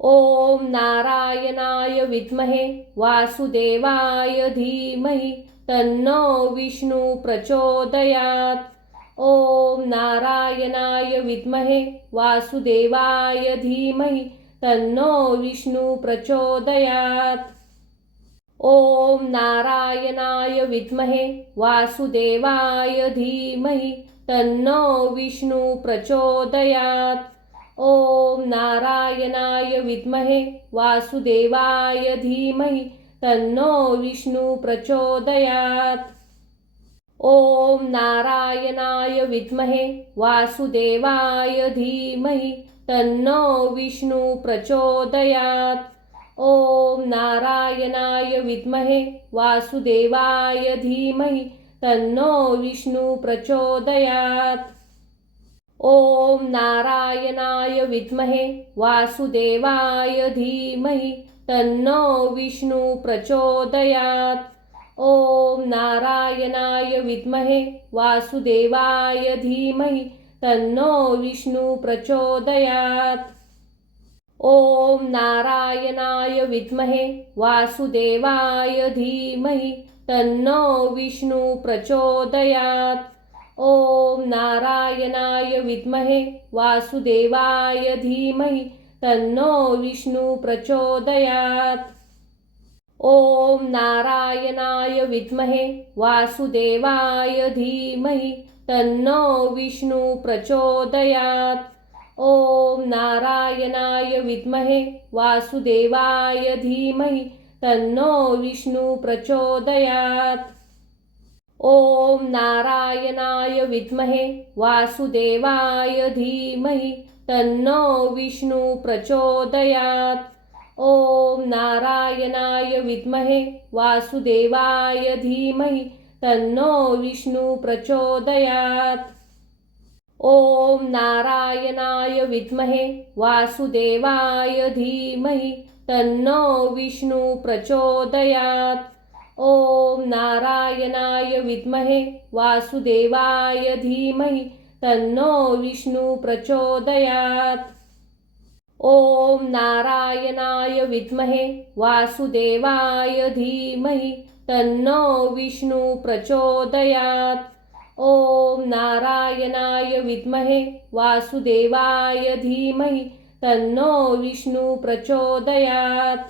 ओम नारायणाय विद्महे वासुदेवाय धीमहि तन्नो विष्णु प्रचोदयात्। ओम नारायणाय विद्महे वासुदेवाय धीमहि तन्नो विष्णु प्रचोदयात्। ओम नारायणाय विद्महे वासुदेवाय धीमहि तन्नो विष्णु प्रचोदयात्। ओम नारायणाय विद्महे वासुदेवाय धीमहि तन्नो विष्णु प्रचोदयात्। ओम नारायणाय विद्महे वासुदेवाय धीमहि तन्नो विष्णु प्रचोदयात्। ओम नारायणाय विद्महे वासुदेवाय धीमहि तन्नो विष्णु प्रचोदयात्। ओम नारायणाय विद्महे वासुदेवाय धीमहि तन्नो विष्णु प्रचोदयात्। ओम नारायणाय विद्महे वासुदेवाय धीमहि तन्नो विष्णु प्रचोदयात्। ओम नारायणाय विद्महे वासुदेवाय धीमहि तन्नो विष्णु प्रचोदयात्। ओम नारायणाय विद्महे वासुदेवाय धीमहि तन्नो विष्णु प्रचोदयात्। ओम नारायणाय विद्महे वासुदेवाय धीमहि तन्नो विष्णु प्रचोदयात्। ओम नारायणाय विद्महे वासुदेवाय धीमहि तन्नो विष्णु प्रचोदयात्। ओम नारायणाय विद्महे वासुदेवाय धीमहि तन्नो विष्णु प्रचोदयात्। ओम नारायणाय विद्महे वासुदेवाय धीमहि तन्नो विष्णु प्रचोदयात्। ओम नारायणाय विद्महे वासुदेवाय धीमहि तन्नो विष्णु प्रचोदयात्। ओम नारायणाय विद्महे वासुदेवाय धीमहि तन्नो विष्णु प्रचोदयात्। ओम नारायणाय विद्महे वासुदेवाय धीमहि तन्नो विष्णु प्रचोदयात्। ओम नारायणाय विद्महे वासुदेवाय धीमहि तन्नो विष्णु प्रचोदयात्।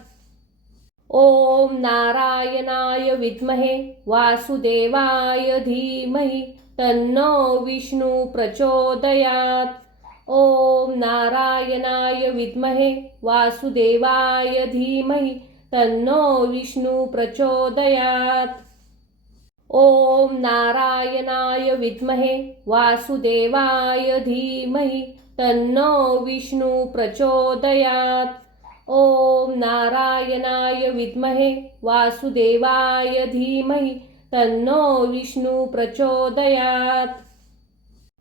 ओम नारायणाय विद्महे वासुदेवाय धीमहि तन्नो विष्णु प्रचोदयात्। ओम नारायणाय विद्महे वासुदेवाय धीमहि तन्नो विष्णु प्रचोदयात्। ओम नारायणाय विद्महे वासुदेवाय धीमहि तन्नो विष्णु प्रचोदयात्। ओम नारायणाय विद्महे वासुदेवाय धीमहि तन्नो विष्णु प्रचोदयात्।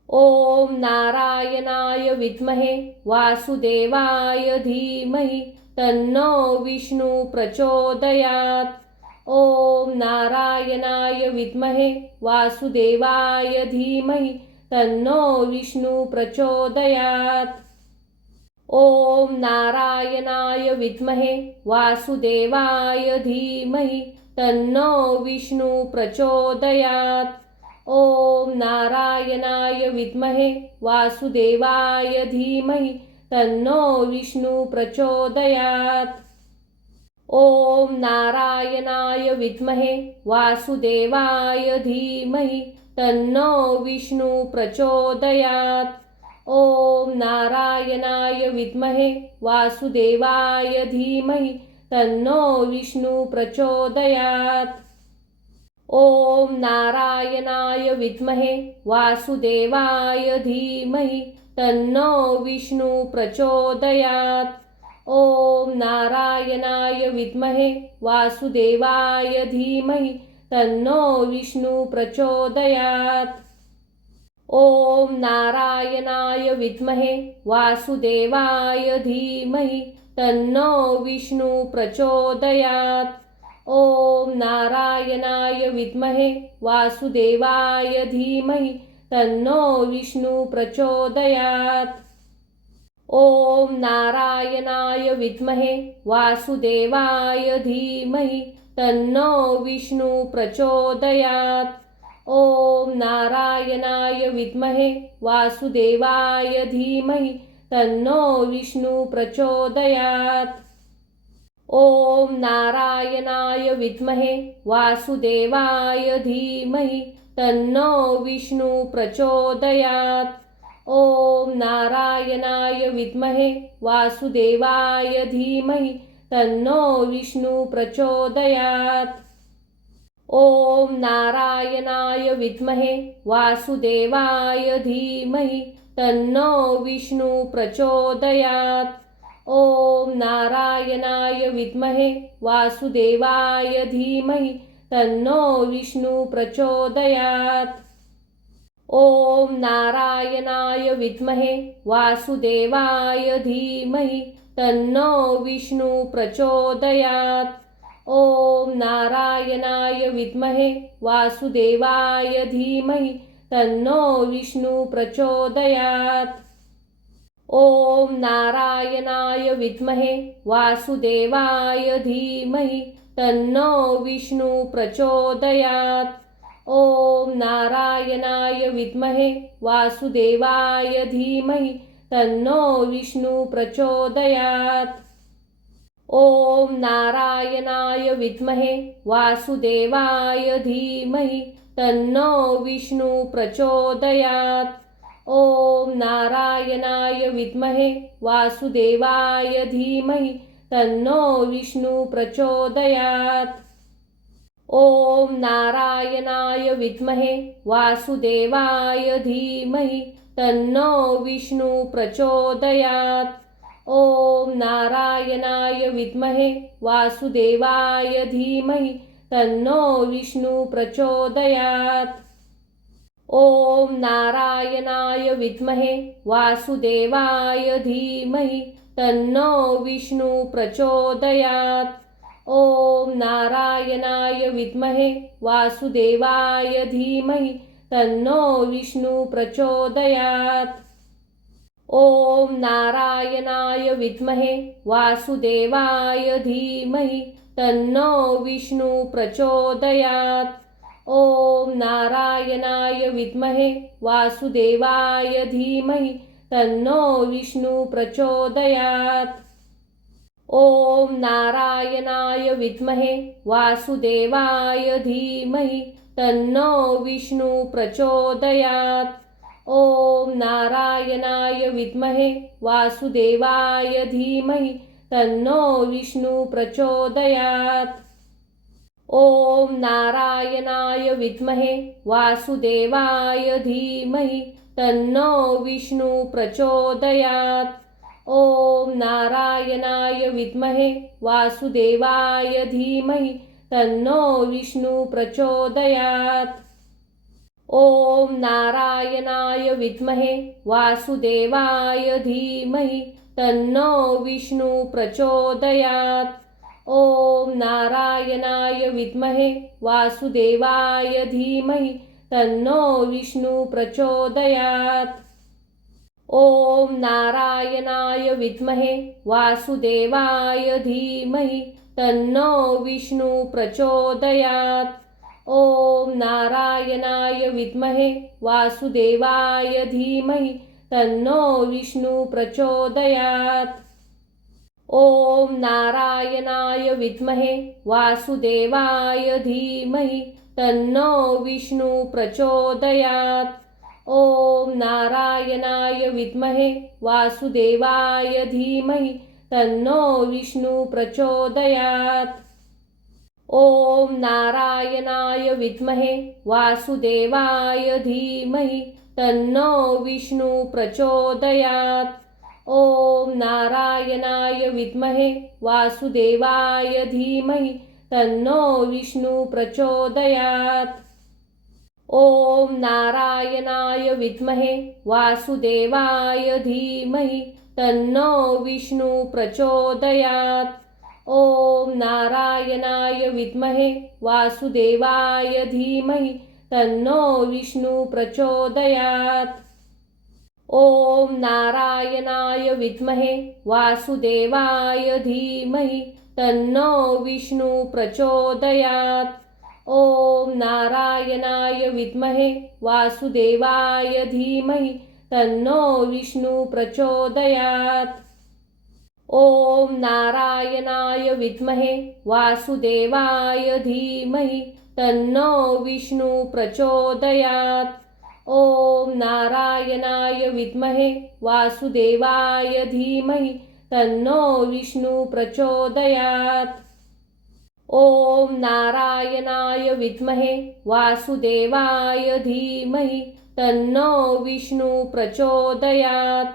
ओम नारायणाय विद्महे वासुदेवाय धीमहि तन्नो विष्णु प्रचोदयात्। ओम नारायणाय विद्महे वासुदेवाय धीमहि तन्नो विष्णु प्रचोदयात्। ओम नारायणाय विद्महे वासुदेवाय धीमहि तन्नो विष्णु प्रचोदयात्। ओम नारायणाय विद्महे वासुदेवाय धीमहि तन्नो विष्णु प्रचोदयात्। ओम नारायणाय विद्महे वासुदेवाय धीमहि तन्नो विष्णु प्रचोदयात्। ओम नारायणाय विद्महे वासुदेवाय धीमहि तन्नो विष्णु प्रचोदयात्। ओम नारायणाय विद्महे वासुदेवाय धीमहि तन्नो विष्णु प्रचोदयात्। ओम नारायणाय विद्महे वासुदेवाय धीमहि तन्नो विष्णु प्रचोदयात्। ओम नारायणाय विद्महे वासुदेवाय धीमहि तन्नो विष्णु प्रचोदयात्। ओम नारायणाय विद्महे वासुदेवाय धीमहि तन्नो विष्णु प्रचोदयात्। ओम नारायणाय विद्महे वासुदेवाय धीमहि तन्नो विष्णु प्रचोदयात्। ओम नारायणाय विद्महे वासुदेवाय धीमहि तन्नो विष्णु प्रचोदयात्। ओम नारायणाय विद्महे वासुदेवाय धीमहि तन्नो विष्णु प्रचोदयात्। ओम नारायणाय विद्महे वासुदेवाय धीमहि तन्नो विष्णु प्रचोदयात्। ओम नारायणाय विद्महे वासुदेवाय धीमहि तन्नो विष्णु प्रचोदयात्। ओम नारायणाय विद्महे वासुदेवाय धीमहि तन्नो विष्णु प्रचोदयात्। ओम नारायणाय विद्महे वासुदेवाय धीमहि तन्नो विष्णु प्रचोदयात्। ओम नारायणाय विद्महे वासुदेवाय धीमहि तन्नो विष्णु प्रचोदयात्। ओम नारायणाय विद्महे वासुदेवाय धीमहि तन्नो विष्णु प्रचोदयात्। ओम नारायणाय विद्महे वासुदेवाय धीमहि तन्नो विष्णु प्रचोदयात्। ओम नारायणाय विद्महे वासुदेवाय धीमहि तन्नो विष्णु प्रचोदयात्। ओम नारायणाय विद्महे वासुदेवाय धीमहि तन्नो विष्णु प्रचोदयात्। ओम नारायणाय विद्महे वासुदेवाय धीमहि तन्नो विष्णु प्रचोदयात्। ओम नारायणाय विद्महे वासुदेवाय धीमहि तन्नो विष्णु प्रचोदयात्। ओम नारायणाय विद्महे वासुदेवाय धीमहि तन्नो विष्णु प्रचोदयात्। ओम नारायणाय विद्महे वासुदेवाय धीमहि तन्नो विष्णु प्रचोदयात्। ओम नारायणाय विद्महे वासुदेवाय धीमहि तन्नो विष्णु प्रचोदयात्। ओम नारायणाय विद्महे वासुदेवाय धीमहि तन्नो विष्णु प्रचोदयात्। ओम नारायणाय विद्महे वासुदेवाय धीमहि तन्नो विष्णु प्रचोदयात्। ओम नारायणाय विद्महे वासुदेवाय धीमहि तन्नो विष्णु प्रचोदयात्। ओम नारायणाय विद्महे वासुदेवाय धीमहि तन्नो विष्णु प्रचोदयात्। ओम नारायणाय विद्महे वासुदेवाय धीमहि तन्नो विष्णु प्रचोदयात्। ओम नारायणाय विद्महे वासुदेवाय धीमहि तन्नो विष्णु प्रचोदयात्। ओम नारायणाय विद्महे वासुदेवाय धीमहि तन्नो विष्णु प्रचोदयात्। ओम नारायणाय विद्महे वासुदेवाय धीमहि तन्नो विष्णु प्रचोदयात्। ओम नारायणाय विद्महे वासुदेवाय धीमहि तन्नो विष्णु प्रचोदयात्। ओम नारायणाय विद्महे वासुदेवाय धीमहि तन्नो विष्णु प्रचोदयात्। ओम नारायणाय विद्महे वासुदेवाय धीमहि तन्नो विष्णु प्रचोदयात्। ओम नारायणाय विद्महे वासुदेवाय धीमहि तन्नो विष्णु प्रचोदयात्। ओम नारायणाय विद्महे वासुदेवाय धीमहि तन्नो विष्णु प्रचोदयात्। ओम नारायणाय विद्महे वासुदेवाय धीमहि तन्नो विष्णु प्रचोदयात्। ओम नारायणाय विद्महे वासुदेवाय धीमहि तन्नो विष्णु प्रचोदयात्। ओम नारायणाय विद्महे वासुदेवाय धीमहि तन्नो विष्णु प्रचोदयात्। ओम नारायणाय विद्महे वासुदेवाय धीमहि तन्नो विष्णु प्रचोदयात्। ओम नारायणाय विद्महे वासुदेवाय धीमहि तन्नो विष्णु प्रचोदयात्। ओम नारायणाय विद्महे वासुदेवाय धीमहि तन्नो विष्णु प्रचोदयात्। ओम नारायणाय विद्महे वासुदेवाय धीमहि तन्नो विष्णु प्रचोदयात्।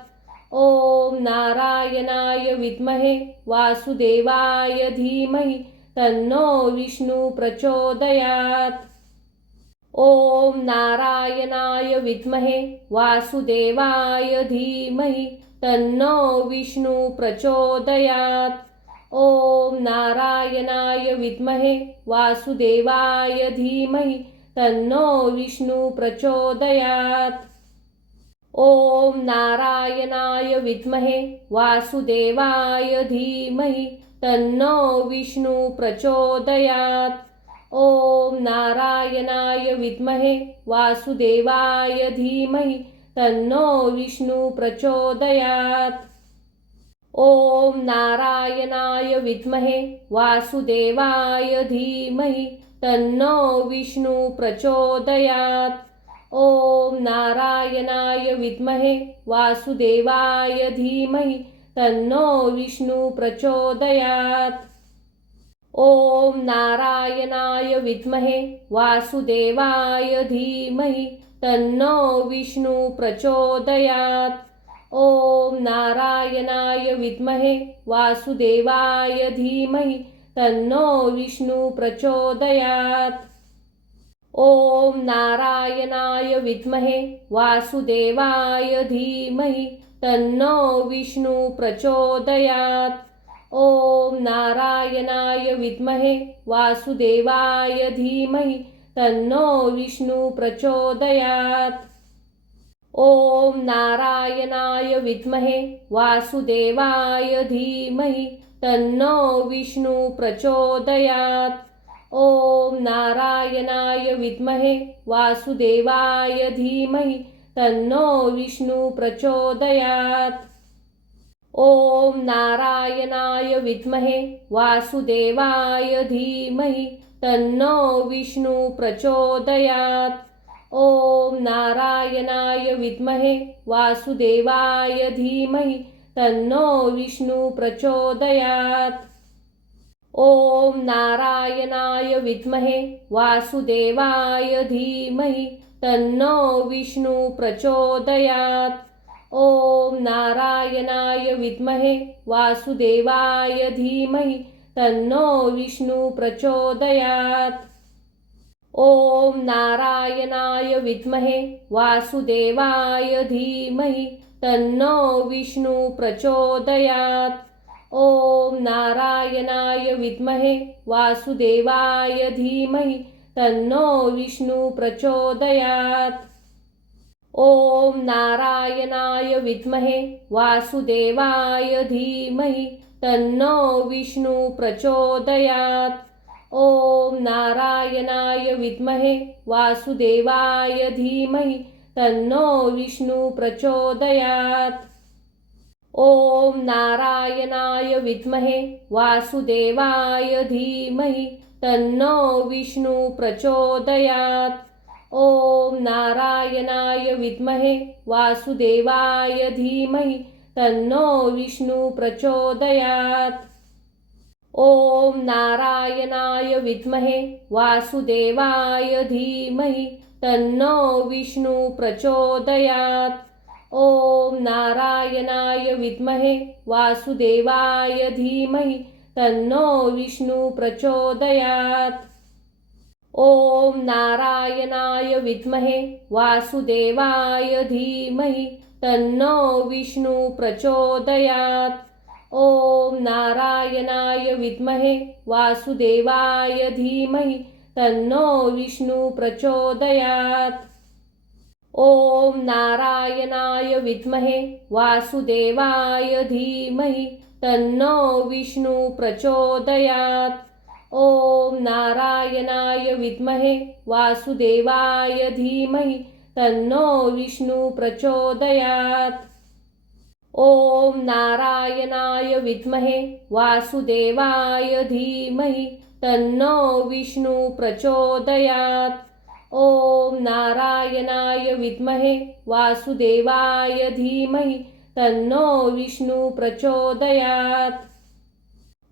ओम नारायणाय विद्महे वासुदेवाय धीमहि तन्नो विष्णु प्रचोदयात्। ओम नारायणाय विद्महे वासुदेवाय धीमहि तन्नो विष्णु प्रचोदयात्। ओम नारायणाय विद्महे वासुदेवाय धीमहि तन्नो विष्णु प्रचोदयात्। ओम नारायणाय विद्महे वासुदेवाय धीमहि तन्नो विष्णु प्रचोदयात्। ओम नारायणाय विद्महे वासुदेवाय धीमहि तन्नो विष्णु प्रचोदयात्। ओम नारायणाय विद्महे वासुदेवाय धीमहि तन्नो विष्णु प्रचोदयात्। ओम नारायणाय विद्महे वासुदेवाय धीमहि तन्नो विष्णु प्रचोदयात्। ओम नारायणाय विद्महे वासुदेवाय धीमहि तन्नो विष्णु प्रचोदयात्। ओम नारायणाय विद्महे वासुदेवाय धीमहि तन्नो विष्णु प्रचोदयात्। ओम नारायणाय विद्महे वासुदेवाय धीमहि तन्नो विष्णु प्रचोदयात्। ओम नारायणाय विद्महे वासुदेवाय धीमहि तन्नो विष्णु प्रचोदयात्। ओम नारायणाय विद्महे वासुदेवाय धीमहि तन्नो विष्णु प्रचोदयात्। ओम नारायणाय विद्महे वासुदेवाय धीमहि तन्नो विष्णु प्रचोदयात्। ओम नारायणाय विद्महे वासुदेवाय धीमहि तन्नो विष्णु प्रचोदयात्। ओम नारायणाय विद्महे वासुदेवाय धीमहि तन्नो विष्णु प्रचोदयात्। ओम नारायणाय विद्महे वासुदेवाय धीमहि तन्नो विष्णु प्रचोदयात्। ओम नारायणाय विद्महे वासुदेवाय धीमहि तन्नो विष्णु प्रचोदयात्। ओम नारायणाय विद्महे वासुदेवाय धीमहि तन्नो विष्णु प्रचोदयात्। ओम नारायणाय विद्महे वासुदेवाय धीमहि तन्नो विष्णु प्रचोदयात्। ओम नारायणाय विद्महे वासुदेवाय धीमहि तन्नो विष्णु प्रचोदयात्। ओम नारायणाय विद्महे वासुदेवाय धीमहि तन्नो विष्णु प्रचोदयात्। ओम नारायणाय विद्महे वासुदेवाय धीमहि तन्नो विष्णु प्रचोदयात्। ओम नारायणाय विद्महे वासुदेवाय धीमहि तन्नो विष्णु प्रचोदयात्। ओम नारायणाय विद्महे वासुदेवाय धीमहि तन्नो विष्णु प्रचोदयात्। ओम नारायणाय विद्महे वासुदेवाय धीमहि तन्नो विष्णु प्रचोदयात्। ओम नारायणाय विद्महे वासुदेवाय धीमहि तन्नो विष्णु प्रचोदयात्। ओम नारायणाय विद्महे वासुदेवाय धीमहि तन्नो विष्णु प्रचोदयात्। ओम नारायणाय विद्महे वासुदेवाय धीमहि तन्नो विष्णु प्रचोदयात्। ओम नारायणाय विद्महे वासुदेवाय धीमहि तन्नो विष्णु प्रचोदयात्। ओम नारायणाय विद्महे वासुदेवाय धीमहि तन्नो विष्णु प्रचोदयात्। ओम नारायणाय विद्महे वासुदेवाय धीमहि तन्नो विष्णु प्रचोदयात्।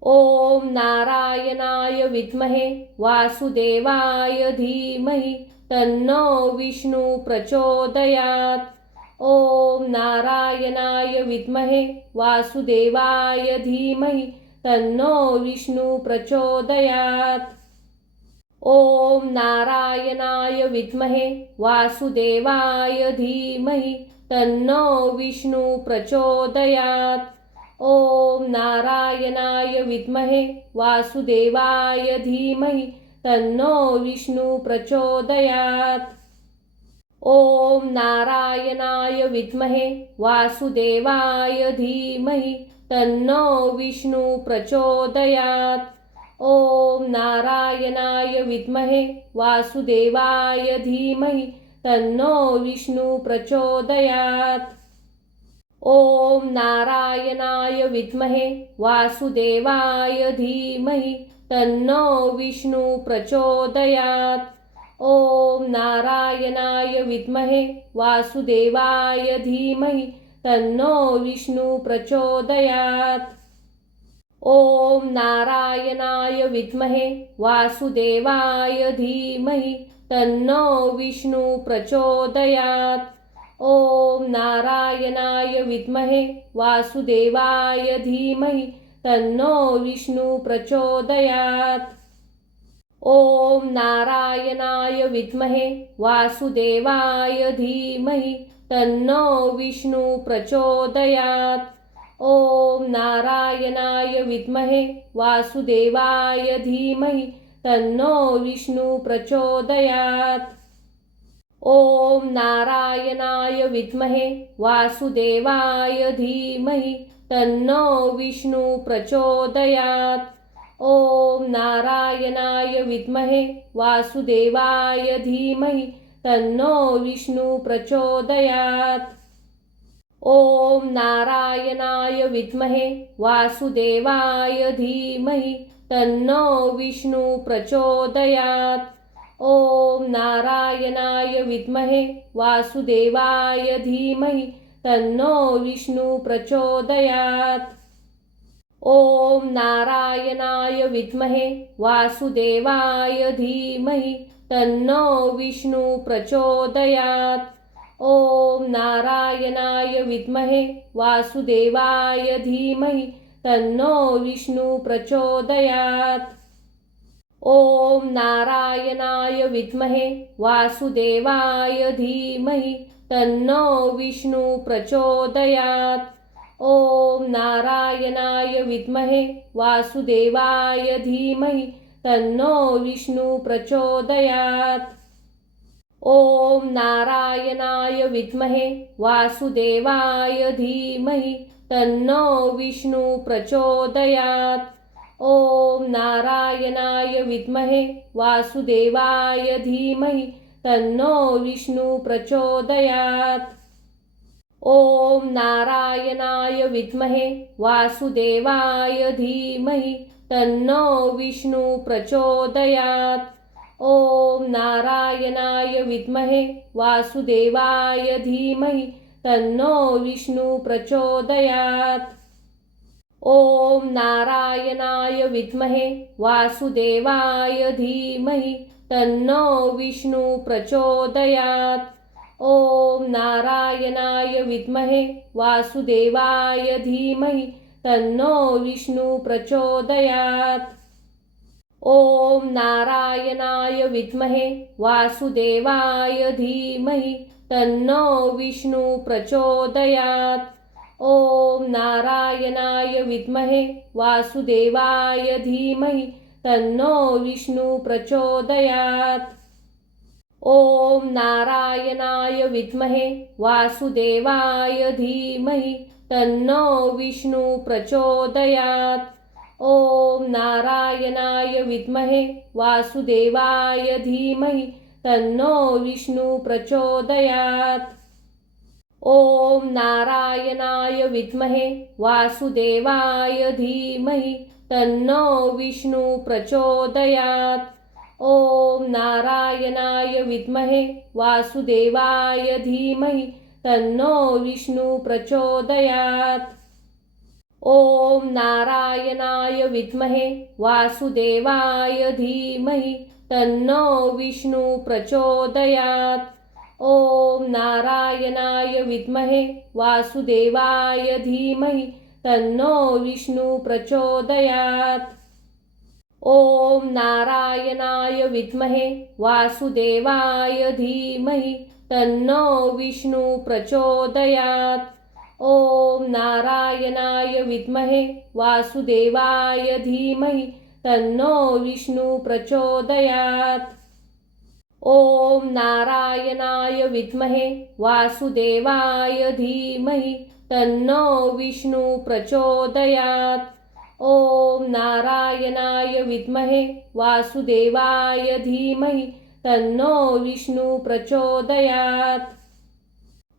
ओम नारायणाय विद्महे वासुदेवाय धीमहि तन्नो विष्णु प्रचोदयात्। ओम नारायणाय विद्महे वासुदेवाय धीमहि तन्नो विष्णु प्रचोदयात्। ओम नारायणाय विद्महे वासुदेवाय धीमहि तन्नो विष्णु प्रचोदयात्। ओम नारायणाय विद्महे वासुदेवाय धीमहि तन्नो विष्णु प्रचोदयात्। ओम नारायणाय विद्महे वासुदेवाय धीमहि तन्नो विष्णु प्रचोदयात्। ओम नारायणाय विद्महे वासुदेवाय धीमहि तन्नो विष्णु प्रचोदयात्। ओम नारायणाय विद्महे वासुदेवाय धीमहि तन्नो विष्णु प्रचोदयात्। ओम नारायणाय विद्महे वासुदेवाय धीमहि तन्नो विष्णु प्रचोदयात्। ओम नारायणाय विद्महे वासुदेवाय धीमहि तन्नो विष्णु प्रचोदयात्। ओम नारायणाय विद्महे वासुदेवाय धीमहि तन्नो विष्णु प्रचोदयात्। ओम नारायणाय विद्महे वासुदेवाय धीमहि तन्नो विष्णु प्रचोदयात्। ओम नारायणाय विद्महे वासुदेवाय धीमहि तन्नो विष्णु प्रचोदयात्। ओम नारायणाय विद्महे वासुदेवाय धीमहि तन्नो विष्णु प्रचोदयात्। ओम नारायणाय विद्महे वासुदेवाय धीमहि तन्नो विष्णु प्रचोदयात्। ओम नारायणाय विद्महे वासुदेवाय धीमहि तन्नो विष्णु प्रचोदयात्। ओम नारायणाय विद्महे वासुदेवाय धीमहि तन्नो विष्णु प्रचोदयात्। ओम नारायणाय विद्महे वासुदेवाय धीमहि तन्नो विष्णु प्रचोदयात्। ओम नारायणाय विद्महे वासुदेवाय धीमहि तन्नो विष्णु प्रचोदयात्। ओम नारायणाय विद्महे वासुदेवाय धीमहि तन्नो विष्णु प्रचोदयात्। ओम नारायणाय विद्महे वासुदेवाय धीमहि तन्नो विष्णु प्रचोदयात्। ओम नारायणाय विद्महे वासुदेवाय धीमहि तन्नो विष्णु प्रचोदयात्। ओम नारायणाय विद्महे वासुदेवाय धीमहि तन्नो विष्णु प्रचोदयात्। ओम नारायणाय विद्महे वासुदेवाय धीमहि तन्नो विष्णु प्रचोदयात्। ओम नारायणाय विद्महे वासुदेवाय धीमहि तन्नो विष्णु प्रचोदयात्। ओम नारायणाय विद्महे वासुदेवाय धीमहि तन्नो विष्णु प्रचोदयात्। ओम नारायणाय विद्महे वासुदेवाय धीमहि तन्नो विष्णु प्रचोदयात्। ओम नारायणाय विद्महे वासुदेवाय धीमहि तन्नो विष्णु प्रचोदयात्। ओम नारायणाय विद्महे वासुदेवाय धीमहि तन्नो विष्णु प्रचोदयात्। ओम नारायणाय विद्महे वासुदेवाय धीमहि तन्नो विष्णु प्रचोदयात्। ओम नारायणाय विद्महे वासुदेवाय धीमहि तन्नो विष्णु प्रचोदयात्। ओम नारायणाय विद्महे वासुदेवाय धीमहि तन्नो विष्णु प्रचोदयात्। ओम नारायणाय विद्महे वासुदेवाय धीमहि तन्नो विष्णु प्रचोदयात्। ओम नारायणाय विद्महे वासुदेवाय धीमहि तन्नो विष्णु प्रचोदयात्। ओम नारायणाय विद्महे वासुदेवाय धीमहि तन्नो विष्णु प्रचोदयात्। ओम नारायणाय विद्महे वासुदेवाय धीमहि तन्नो विष्णु प्रचोदयात्। ओम नारायणाय विद्महे वासुदेवाय धीमहि तन्नो विष्णु प्रचोदयात्। ओम नारायणाय विद्महे वासुदेवाय धीमहि तन्नो विष्णु प्रचोदयात्। ओम नारायणाय विद्महे वासुदेवाय धीमहि तन्नो विष्णु प्रचोदयात्।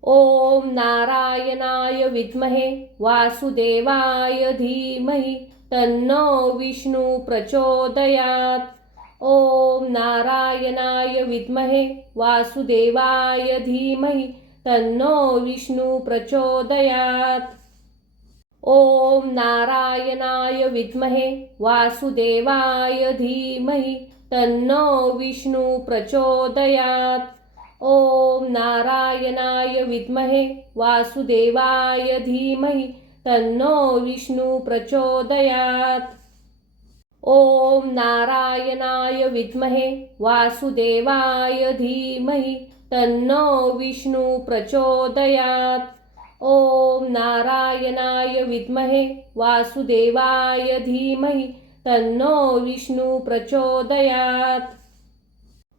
ओम नारायणाय विद्महे वासुदेवाय धीमहि तन्नो विष्णु प्रचोदयात्। ओम नारायणाय विद्महे वासुदेवाय धीमहि तन्नो विष्णु प्रचोदयात्। ओम नारायणाय विद्महे वासुदेवाय धीमहि तन्नो विष्णु प्रचोदयात्। ओम नारायणाय विद्महे वासुदेवाय धीमहि तन्नो विष्णु प्रचोदयात्। ओम नारायणाय विद्महे वासुदेवाय धीमहि तन्नो विष्णु प्रचोदयात्। ओम नारायणाय विद्महे वासुदेवाय धीमहि तन्नो विष्णु प्रचोदयात्।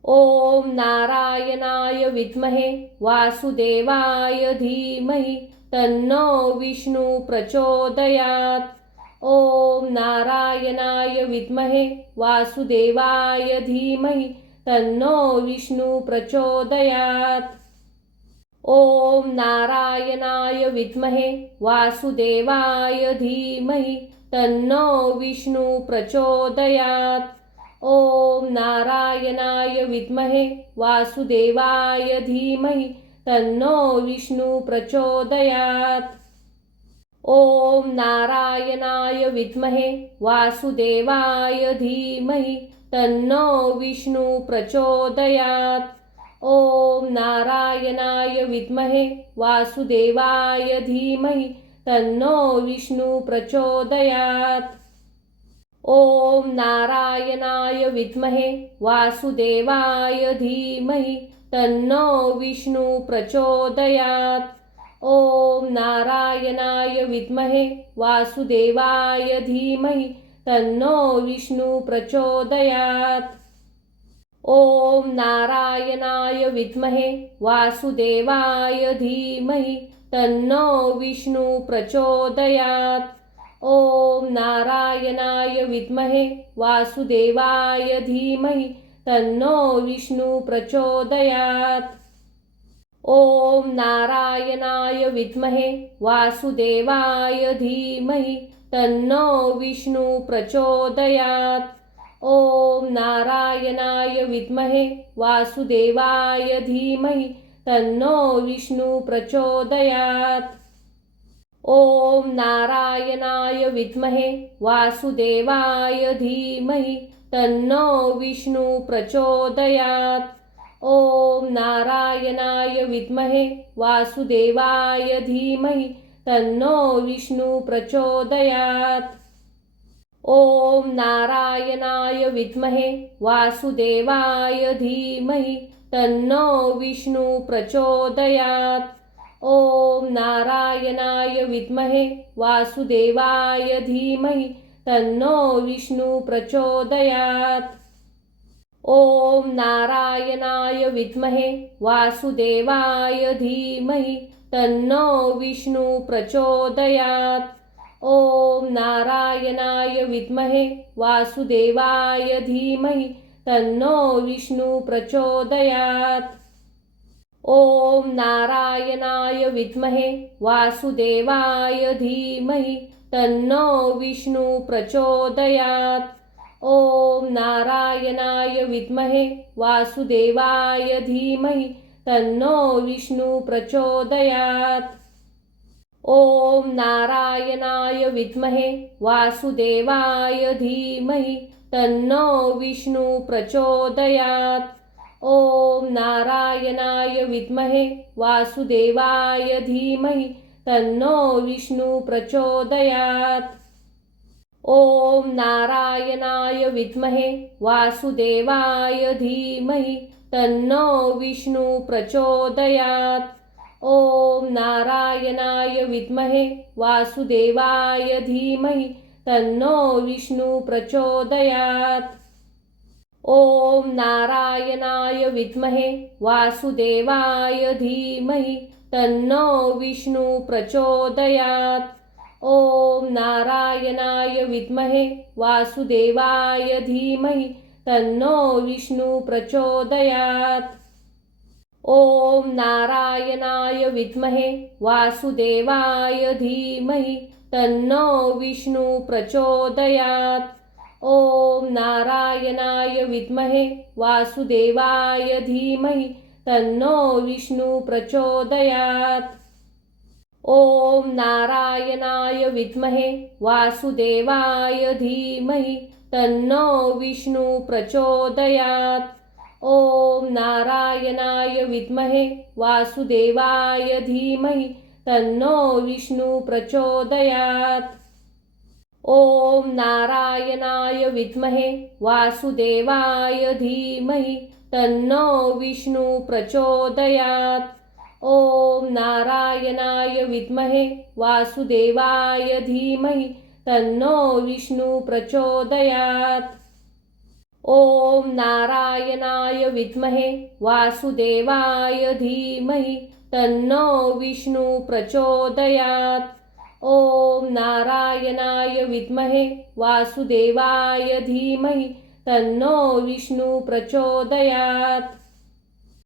ओम नारायणाय विद्महे वासुदेवाय धीमहि तन्नो विष्णु प्रचोदयात्। ओम नारायणाय विद्महे वासुदेवाय धीमहि तन्नो विष्णु प्रचोदयात्। ओम नारायणाय विद्महे वासुदेवाय धीमहि तन्नो विष्णु प्रचोदयात्। ओम नारायणाय विद्महे वासुदेवाय धीमहि तन्नो विष्णु प्रचोदयात्। ओम नारायणाय विद्महे वासुदेवाय धीमहि तन्नो विष्णु प्रचोदयात्। ओम नारायणाय विद्महे वासुदेवाय धीमहि तन्नो विष्णु प्रचोदयात्। ओम नारायणाय विद्महे वासुदेवाय धीमहि तन्नो विष्णु प्रचोदयात्। ओम नारायणाय विद्महे वासुदेवाय धीमहि तन्नो विष्णु प्रचोदयात्। ओम नारायणाय विद्महे वासुदेवाय धीमहि तन्नो विष्णु प्रचोदयात्। ओम नारायणाय विद्महे वासुदेवाय धीमहि तन्नो विष्णु प्रचोदयात्। ओम नारायणाय विद्महे वासुदेवाय धीमहि तन्नो विष्णु प्रचोदयात्। ओम नारायणाय विद्महे वासुदेवाय धीमहि तन्नो विष्णु प्रचोदयात्। ओम नारायणाय विद्महे वासुदेवाय धीमहि तन्नो विष्णु प्रचोदयात्। ओम नारायणाय विद्महे वासुदेवाय धीमहि तन्नो विष्णु प्रचोदयात्। ओम नारायणाय विद्महे वासुदेवाय धीमहि तन्नो विष्णु प्रचोदयात्। ओम नारायणाय विद्महे वासुदेवाय धीमहि तन्नो विष्णु प्रचोदयात्। ओम नारायणाय विद्महे वासुदेवाय धीमहि तन्नो विष्णु प्रचोदयात्। ओम नारायणाय विद्महे वासुदेवाय धीमहि तन्नो विष्णु प्रचोदयात्। ओम नारायणाय विद्महे वासुदेवाय धीमहि तन्नो विष्णु प्रचोदयात्। ओम नारायणाय विद्महे वासुदेवाय धीमहि तन्नो विष्णु प्रचोदयात्। ओम नारायणाय विद्महे वासुदेवाय धीमहि तन्नो विष्णु प्रचोदयात्। ओम नारायणाय विद्महे वासुदेवाय धीमहि तन्नो विष्णु प्रचोदयात्। ओम नारायणाय विद्महे वासुदेवाय धीमहि तन्नो विष्णु प्रचोदयात्। ओम नारायणाय विद्महे वासुदेवाय धीमहि तन्नो विष्णु प्रचोदयात्। ओम नारायणाय विद्महे वासुदेवाय धीमहि तन्नो विष्णु प्रचोदयात्। ओम नारायणाय विद्महे वासुदेवाय धीमहि तन्नो विष्णु प्रचोदयात्। ओम नारायणाय विद्महे वासुदेवाय धीमहि तन्नो विष्णु प्रचोदयात्। ओम नारायणाय विद्महे वासुदेवाय धीमहि तन्नो विष्णु प्रचोदयात्। ओम नारायणाय विद्महे वासुदेवाय धीमहि तन्नो विष्णु प्रचोदयात्। ओम नारायणाय विद्महे वासुदेवाय धीमहि तन्नो विष्णु प्रचोदयात्। ओम नारायणाय विद्महे वासुदेवाय धीमहि तन्नो विष्णु प्रचोदयात्। ओम नारायणाय विद्महे वासुदेवाय धीमहि तन्नो विष्णु प्रचोदयात्. ओम नारायणाय विद्महे वासुदेवाय धीमहि तन्नो विष्णु प्रचोदयात्. ओम नारायणाय विद्महे वासुदेवाय धीमहि तन्नो विष्णु प्रचोदयात्.